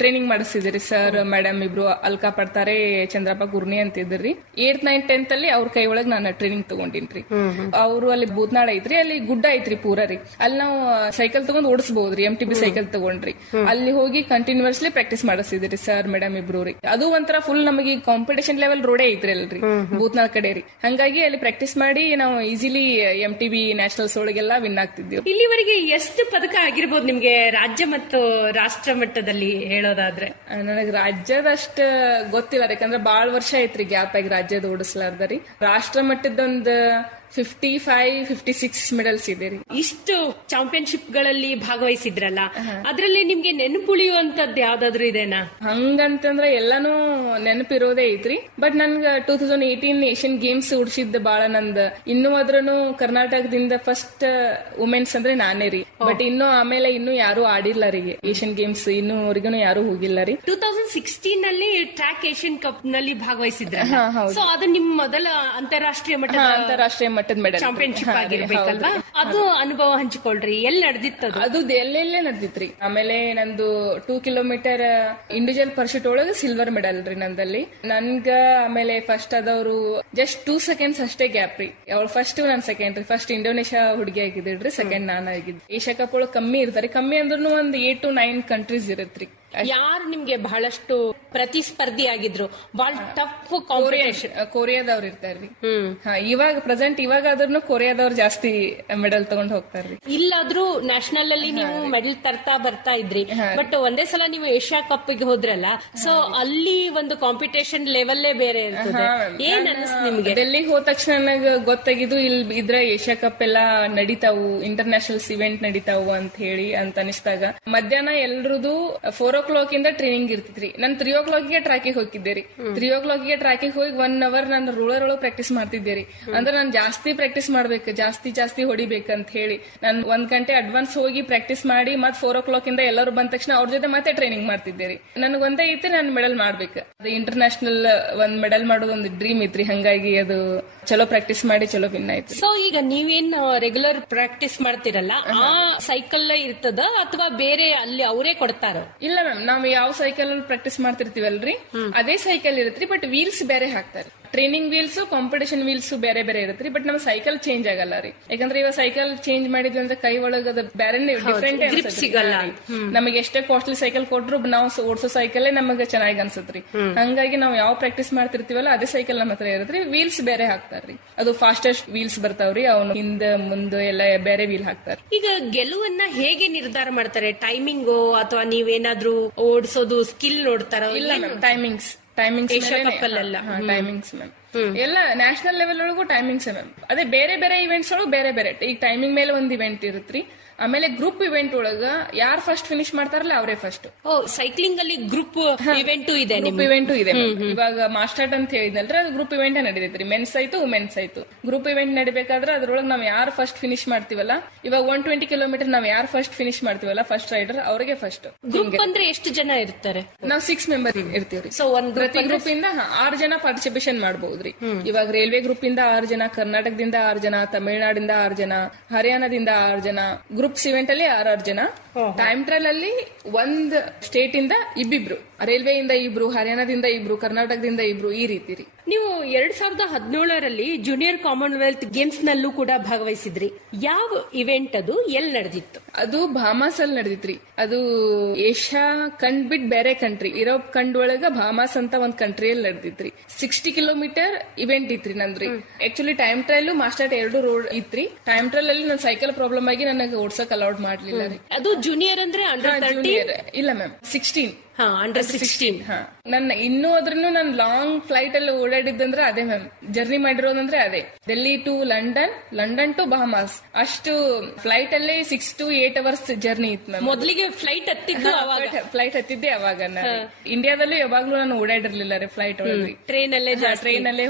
ಟ್ರೈನಿಂಗ್ ಮಾಡಿಸಿದ್ರಿ ಸರ್ ಮೇಡಮ್ ಇಬ್ರು, ಅಲ್ಕಾ ಪಡ್ತಾರೆ, ಚಂದ್ರಪ್ಪ ಗುರ್ನಿ ಅಂತ ಇದ್ರಿ. 8th 9th 10th ಅಲ್ಲಿ ಅವ್ರ ಕೈ ಒಳಗ್ ನಾನು ಟ್ರೈನಿಂಗ್ ತಗೊಂಡಿನ್ರಿ. ಅವ್ರು ಅಲ್ಲಿ ಬೂತ್ನಾಳ್ ಐತ್ರಿ, ಅಲ್ಲಿ ಗುಡ್ಡ ಐತ್ರಿ ಪೂರ ರೀ. ಅಲ್ಲಿ ನಾವು ಸೈಕಲ್ ತಗೊಂಡ್ ಓಡಿಸಬಹುದ್ರಿ, MTB ಸೈಕಲ್ ತಗೊಂಡ್ರಿ. ಅಲ್ಲಿ ಹೋಗಿ ಕಂಟಿನ್ಯೂಸ್ಲಿ ಪ್ರಾಕ್ಟೀಸ್ ಮಾಡಿಸಿದ್ರಿ ಸರ್ ಮೇಡಮ್ ಇಬ್ರು ರೀ. ಅದು ಒಂಥರ ಫುಲ್ ನಮಗೆ ಕಾಂಪಿಟೇಷನ್ ಲೆವೆಲ್ ರೋಡೇ ಐತ್ರಿ ಅಲ್ರಿ ಬೂತ್ನಾಳ್ ಕಡೆ ರೀ. ಹಂಗಾಗಿ ಅಲ್ಲಿ ಪ್ರಾಕ್ಟೀಸ್ ಮಾಡಿ ನಾವು ಈಸಿಲಿ MTB ನ್ಯಾಷನಲ್ಸ್ ಒಳಗೆಲ್ಲ ವಿನ್ ಆಗ್ತಿದ್ವಿ. ಇಲ್ಲಿವರೆಗೆ ಎಷ್ಟು ಪದಕ ಆಗಿರ್ಬೋದು ನಿಮ್ಗೆ ರಾಜ್ಯ ಮತ್ತು ರಾಷ್ಟ್ರ ಮಟ್ಟದಲ್ಲಿ ಹೇಳೋದಾದ್ರೆ? ನನಗ್ ರಾಜ್ಯದಷ್ಟ ಗೊತ್ತಿಲ್ಲ, ಯಾಕಂದ್ರೆ ಬಾಳ್ ವರ್ಷ ಐತ್ರಿ ಗ್ಯಾಪ್ ಆಗಿ ರಾಜ್ಯದ ಓಡಿಸ್ಲಾರ್ದರಿ. ರಾಷ್ಟ್ರ ಮಟ್ಟದೊಂದು 55-56 ಮೆಡಲ್ಸ್ ಇದೆ ರೀ. ಇಷ್ಟು ಚಾಂಪಿಯನ್ಶಿಪ್ ಗಳಲ್ಲಿ ಭಾಗವಹಿಸಿದ್ರಲ್ಲ, ಅದ್ರಲ್ಲಿ ನಿಮ್ಗೆ ನೆನಪುಳಿಯುವಂತದ್ದು ಯಾವ್ದಾದ್ರು ಇದೆನಾ? ಹಂಗಂತಂದ್ರೆ ಎಲ್ಲಾನು ನೆನಪಿರೋದೇ ಐತ್ರಿ. ಬಟ್ ನನ್ಗ 2018 ಏಷ್ಯನ್ ಗೇಮ್ಸ್ ಉಡ್ಸಿದ್ ಬಾಳ ನಂದ್. ಇನ್ನೂ ಅದ್ರನು ಕರ್ನಾಟಕದಿಂದ ಫಸ್ಟ್ ವುಮೆನ್ಸ್ ಅಂದ್ರೆ ನಾನೇ ರೀ. ಬಟ್ ಇನ್ನು ಆಮೇಲೆ ಇನ್ನು ಯಾರು ಆಡಿಲ್ಲ ರೀ ಏಷ್ಯನ್ ಗೇಮ್ಸ್, ಇನ್ನೂವರೆಗೂ ಯಾರು ಹೋಗಿಲ್ಲ ರೀ. 2016 ನಲ್ಲಿ ಟ್ರ್ಯಾಕ್ ಏಷ್ಯನ್ ಕಪ್ ನಲ್ಲಿ ಭಾಗವಹಿಸಿದ್ರ. ಸೊ ಅದು ನಿಮ್ ಮೊದಲ ಅಂತಾರಾಷ್ಟ್ರೀಯ ಮಟ್ಟದ ಮೆಡಲ್ ಚಾಂಪಿಯನ್ಶಿಪ್ ಆಗಿರ್ಬೇಕಲ್ವಾ? ಅದು ಅನುಭವ ಹಂಚಿಕೊಳ್ರಿ, ಎಲ್ಲಿ ನಡೆದಿತ್ತು ಅದು? ಎಲ್ಲೆಲ್ಲೇ ನಡೆದಿತ್ರಿ. ಆಮೇಲೆ ನಂದು 2 ಕಿಲೋಮೀಟರ್ ಇಂಡಿವಿಜುವಲ್ ಪರ್ಶೂಟ್ ಒಳಗೆ ಸಿಲ್ವರ್ ಮೆಡಲ್ ರೀ ನಂದಲ್ಲಿ. ನನ್ಗ ಆಮೇಲೆ ಫಸ್ಟ್ ಆದವ್ರು ಜಸ್ಟ್ 2 seconds ಅಷ್ಟೇ ಗ್ಯಾಪ್ ರೀ. ಅವ್ರು ಫಸ್ಟ್ ನಾನ್ ಸೆಕೆಂಡ್ ರೀ. ಫಸ್ಟ್ ಇಂಡೋನೇಷ್ಯಾ ಹುಡುಗಿ ಆಗಿದ್ರಿ, ಸೆಕೆಂಡ್ ನಾನ್ ಆಗಿದ್ದೆ. ಏಷ್ಯಾ ಕಪ್ ಒಳಗೆ ಕಮ್ಮಿ ಇರ್ತಾರೆ, ಕಮ್ಮಿ ಅಂದ್ರೂ ಒಂದು 8 to 9 ಕಂಟ್ರೀಸ್ ಇರತ್ರಿ. ಯಾರು ನಿಮ್ಗೆ ಬಹಳಷ್ಟು ಪ್ರತಿಸ್ಪರ್ಧಿ ಆಗಿದ್ರು, ಬಹಳ ಟಫ್ ಕಾಂಪಿಟೇಷನ್? ಕೊರಿಯಾದವ್ರು ಇರ್ತಾರ್ರಿ. ಇವಾಗ ಪ್ರೆಸೆಂಟ್ ಇವಾಗ ಆದ್ರೂ ಕೊರಿಯಾದವ್ರು ಜಾಸ್ತಿ ಮೆಡಲ್ ತಗೊಂಡ್ ಹೋಗ್ತಾರ್ರಿ. ಇಲ್ಲಾದ್ರೂ ನ್ಯಾಷನಲ್ ಅಲ್ಲಿ ನೀವು ಮೆಡಲ್ ತರ್ತಾ ಬರ್ತಾ ಇದ್ರಿ. ಬಟ್ ಒಂದೇ ಸಲ ನೀವು ಏಷ್ಯಾ ಕಪ್ ಗೆ ಹೋದ್ರಲ್ಲ, ಸೊ ಅಲ್ಲಿ ಒಂದು ಕಾಂಪಿಟೇಷನ್ ಲೆವೆಲ್ಲೇ ಬೇರೆ ಇರ್ತದೆ. ಏನ್ ಅನಿಸ್ತು ನಿಮ್ಗೆ? ಡೆಲ್ಲಿಗೆ ಹೋದ ತಕ್ಷಣ ನನಗೆ ಗೊತ್ತಾಗಿದ್ದು ಇಲ್ಲಿ ಇದ್ರ ಏಷ್ಯಾ ಕಪ್ ಎಲ್ಲಾ ನಡೀತಾವು, ಇಂಟರ್ನ್ಯಾಷನಲ್ಸ್ ಇವೆಂಟ್ ನಡೀತಾವು ಅಂತ ಹೇಳಿ ಅಂತ ಅನಿಸ್ದಾಗ ಮಧ್ಯಾಹ್ನ ಎಲ್ರದು 4 o'clock ಇಂದ ಟ್ರೈನಿಂಗ್ ಇರ್ತಿದ್ರಿ. ನಾನ್ 3 o'clock ಗೆ ಟ್ರ್ಯಾಕಿಗೆ ಹೋಗಿದ್ದೇರಿ. 3 o'clock ಗೆ ಟ್ರ್ಯಾಕಿಗೆ ಹೋಗಿ 1 hour ನಾನು ರೂಲರ್ ಒಳಗೆ ಪ್ರಾಕ್ಟೀಸ್ ಮಾಡ್ತಿದ್ದೇರಿ. ಅಂದ್ರೆ ನಾನು ಜಾಸ್ತಿ ಪ್ರಾಕ್ಟೀಸ್ ಮಾಡ್ಬೇಕು, ಜಾಸ್ತಿ ಹೊಡಿಬೇಕಂತ ಹೇಳಿ ನಾನು 1 ಗಂಟೆ ಅಡ್ವಾನ್ಸ್ ಹೋಗಿ ಪ್ರಾಕ್ಟೀಸ್ ಮಾಡಿ ಮತ್ 4 o'clock ಇಂದ ಎಲ್ಲರೂ ಬಂದ ತಕ್ಷಣ ಅವ್ರ ಜೊತೆ ಮತ್ತೆ ಟ್ರೈನಿಂಗ್ ಮಾಡ್ತಿದ್ದೇರಿ. ನನಗ್ ಒಂದೇ ಐತಿ, ನಾನು ಮೆಡಲ್ ಮಾಡ್ಬೇಕು. ಅದು ಇಂಟರ್ನ್ಯಾಷನಲ್ ಒಂದ್ ಮೆಡಲ್ ಮಾಡೋದು ಒಂದು ಡ್ರೀಮ್ ಐತ್ರಿ. ಹಂಗಾಗಿ ಅದು ಚಲೋ ಪ್ರಾಕ್ಟೀಸ್ ಮಾಡಿ ಚಲೋ ವಿನ್ ಆಯ್ತು. ಸೊ ಈಗ ನೀವೇನ್ ರೆಗ್ಯುಲರ್ ಪ್ರಾಕ್ಟೀಸ್ ಮಾಡ್ತಿರಲ್ಲ, ಆ ಸೈಕಲ್ ಇರ್ತದ ಅಥವಾ ಬೇರೆ ಅಲ್ಲಿ ಅವರೇ ಕೊಡ್ತಾರ? ಇಲ್ಲ ಮ್ಯಾಮ್, ನಾವು ಯಾವ ಸೈಕಲ್ ಪ್ರಾಕ್ಟೀಸ್ ಮಾಡ್ತಿರ್ತೀವಲ್ರಿ ಅದೇ ಸೈಕಲ್ ಇರತ್ರಿ. ಬಟ್ ವೀಲ್ಸ್ ಬೇರೆ ಹಾಕ್ತಾರೆ. ಟ್ರೈನಿಂಗ್ ವೀಲ್ಸ್, ಕಾಂಪಿಟೇಷನ್ ವೀಲ್ಸ್ ಬೇರೆ ಬೇರೆ ಇರತ್ರಿ. ಬಟ್ ನಮ್ಮ ಸೈಕಲ್ ಚೇಂಜ್ ಆಗಲ್ಲ ರೀ. ಯಾಕಂದ್ರೆ ಇವಾಗ ಸೈಕಲ್ ಚೇಂಜ್ ಮಾಡಿದ್ವಿ ಅಂದ್ರೆ ಕೈ ಒಳಗ ಬೇರೆ ಡಿಫ್ರೆಂಟ್ ಸಿಗಲ್ಲ. ನಮಗೆ ಎಷ್ಟೇ ಕಾಸ್ಟ್ಲಿ ಸೈಕಲ್ ಕೊಟ್ರು ನಾವು ಓಡಿಸೋ ಸೈಕಲ್ ನಮಗೆ ಚೆನ್ನಾಗಿ ಅನ್ಸತ್ರಿ. ಹಂಗಾಗಿ ನಾವು ಯಾವ ಪ್ರಾಕ್ಟೀಸ್ ಮಾಡ್ತಿರ್ತೀವಲ್ಲ ಅದೇ ಸೈಕಲ್ ನಮ್ಮ ಹತ್ರ ಇರತ್ರಿ. ವೀಲ್ಸ್ ಬೇರೆ ಹಾಕ್ತಾರ್ರಿ. ಅದು ಫಾಸ್ಟೆಸ್ಟ್ ವೀಲ್ಸ್ ಬರ್ತಾವ್ರಿ. ಅವನು ಹಿಂದೆ ಮುಂದೆ ಎಲ್ಲ ಬೇರೆ ವೀಲ್ ಹಾಕ್ತಾರೆ. ಈಗ ಗೆಲುವನ್ನ ಹೇಗೆ ನಿರ್ಧಾರ ಮಾಡ್ತಾರೆ? ಟೈಮಿಂಗು ಅಥವಾ ನೀವೇನಾದ್ರೂ ಓಡಿಸೋದು ಸ್ಕಿಲ್ ನೋಡ್ತಾರ? ಇಲ್ಲ ಮ್ಯಾಮ್, ಟೈಮಿಂಗ್ಸ್ ಟೈಮಿಂಗ್ಸ್ ಮ್ಯಾಮ್. ಎಲ್ಲ ನ್ಯಾಷನಲ್ ಲೆವೆಲ್ ಒಳಗೂ ಟೈಮಿಂಗ್ಸ್ ಮ್ಯಾಮ್. ಅದೇ ಬೇರೆ ಬೇರೆ ಇವೆಂಟ್ಸ್ ಒಳಗೂ ಬೇರೆ ಬೇರೆ. ಈಗ ಟೈಮಿಂಗ್ ಮೇಲೆ ಒಂದ್ ಇವೆಂಟ್ ಇರುತ್ರಿ. ಆಮೇಲೆ ಗ್ರೂಪ್ ಇವೆಂಟ್ ಒಳಗ ಯಾರು ಫಸ್ಟ್ ಫಿನಿಶ್ ಮಾಡ್ತಾರಲ್ಲ ಅವರೇ ಫಸ್ಟ್. ಸೈಕ್ಲಿಂಗ್ ಅಲ್ಲಿ ಗ್ರೂಪ್ ಇವೆಂಟ್ ಇದೆ. ಇವಾಗ ಮಾಸ್ಟರ್ಟ್ ಅಂತ ಹೇಳಿದ್ನಲ್ರಿ, ಅದು ಗ್ರೂಪ್ ಇವೆಂಟ್ ನಡೀತೈತ್ರಿ. ಮೆನ್ಸ್ ಆಯ್ತು ವುಮೆನ್ಸ್ ಆಯ್ತು. ಗ್ರೂಪ್ ಇವೆಂಟ್ ನಡಿಬೇಕಾದ್ರೆ ಅದ್ರೊಳಗೆ ನಾವ್ ಯಾರು ಫಸ್ಟ್ ಫಿನಿಶ್ ಮಾಡ್ತೀವಲ್ಲ, ಇವಾಗ 120 ಕಿಲೋಮೀಟರ್ ನಾವ್ ಯಾರು ಫಸ್ಟ್ ಫಿನಿಶ್ ಮಾಡ್ತೀವಲ್ಲ ಫಸ್ಟ್ ರೈಡರ್ ಅವ್ರಿಗೆ ಫಸ್ಟ್. ಗ್ರೂಪ್ ಅಂದ್ರೆ ಎಷ್ಟು ಜನ ಇರ್ತಾರೆ? ನಾವು 6 ಮೆಂಬರ್ ಇರ್ತೀವ್ರಿ. ಸೊ ಪ್ರತಿ ಗ್ರೂಪ್ ಇಂದ 6 ಜನ ಪಾರ್ಟಿಸಿಪೇಷನ್ ಮಾಡಬಹುದ್ರಿ. ಇವಾಗ ರೈಲ್ವೆ ಗ್ರೂಪ್ ಇಂದ 6 ಜನ, ಕರ್ನಾಟಕದಿಂದ 6 ಜನ, ತಮಿಳುನಾಡಿಂದ 6 ಜನ, ಹರಿಯಾಣದಿಂದ 6 ಜನ. ಗ್ರೂಪ್ಸ್ ಇವೆಂಟ್ ಅಲ್ಲಿ 6 ಜನ. ಟೈಮ್ ಟ್ರಯಲ್ ಅಲ್ಲಿ ಒಂದ್ ಸ್ಟೇಟ್ ಇಂದ ಇಬ್ಬಿಬ್ರು, ರೈಲ್ವೆ ಇಂದ ಇಬ್ರು, ಹರಿಯಾಣದಿಂದ ಇಬ್ರು, ಕರ್ನಾಟಕದಿಂದ ಇಬ್ರು, ಈ ರೀತಿ ರೀ. ನೀವು 2017ರಲ್ಲಿ ಜೂನಿಯರ್ ಕಾಮನ್ವೆಲ್ತ್ ಗೇಮ್ಸ್ ನಲ್ಲೂ ಕೂಡ ಭಾಗವಹಿಸಿದ್ರಿ. ಯಾವ ಇವೆಂಟ್ ಅದು? ಎಲ್ಲಿ ನಡೆದಿತ್ತು? ಅದು ಬಾಮಾಸ್ ಅಲ್ಲಿ ನಡೆದಿತ್ರಿ. ಅದು ಏಷ್ಯಾ ಕಂಡ್ ಬಿಟ್ ಬೇರೆ ಕಂಟ್ರಿ, ಯುರೋಪ್ ಕಂಡ್ ಒಳಗ ಬಾಮಾಸ್ ಅಂತ ಒಂದ್ ಕಂಟ್ರಿಯಲ್ಲಿ ನಡೆದಿತ್ರಿ. 60 ಕಿಲೋಮೀಟರ್ ಇವೆಂಟ್ ಇತ್ರಿ ನಂದ್ರಿ. Actually time trial master 2 road ಇತ್ರಿ. ಟೈಮ್ ಟ್ರಯಲ್ ಅಲ್ಲಿ ನನ್ ಸೈಕಲ್ ಪ್ರಾಬ್ಲಮ್ ಆಗಿ ನನಗೆ ಓಡ್ಸಕ್ ಅಲೌಡ್ ಮಾಡ್ಲಿಲ್ಲ ರೀ. ಅದು ಜೂನಿಯರ್ ಅಂದ್ರೆ ಅಂಡರ್ 13? ಇಲ್ಲ ಮ್ಯಾಮ್, 16 ಅಂಡರ್ 16. ನನ್ನ ಇನ್ನೂ ಅದ್ರೂ ನಾನು ಲಾಂಗ್ ಫ್ಲೈಟ್ ಅಲ್ಲಿ ಓಡಾಡಿದ್ದಂದ್ರೆ ಅದೇ ಮ್ಯಾಮ್. ಜರ್ನಿ ಮಾಡಿರೋದಂದ್ರೆ ಅದೇ Delhi to London to Bahamas. ಅಷ್ಟು ಫ್ಲೈಟ್ ಅಲ್ಲೇ 6 to 8 hours ಜರ್ನಿ ಇತ್ತು ಮ್ಯಾಮ್. ಮೊದಲಿಗೆ ಫ್ಲೈಟ್ ಹತ್ತಿದ್ದೆ ಅವಾಗ. ಇಂಡಿಯಾದಲ್ಲೂ ಯಾವಾಗ್ಲೂ ನಾನು ಓಡಾಡಿರ್ಲಿಲ್ಲ ರೀ ಫ್ಲೈಟ್ ಒಳಗ್ರಿ. ಟ್ರೈನ್ ಅಲ್ಲೇ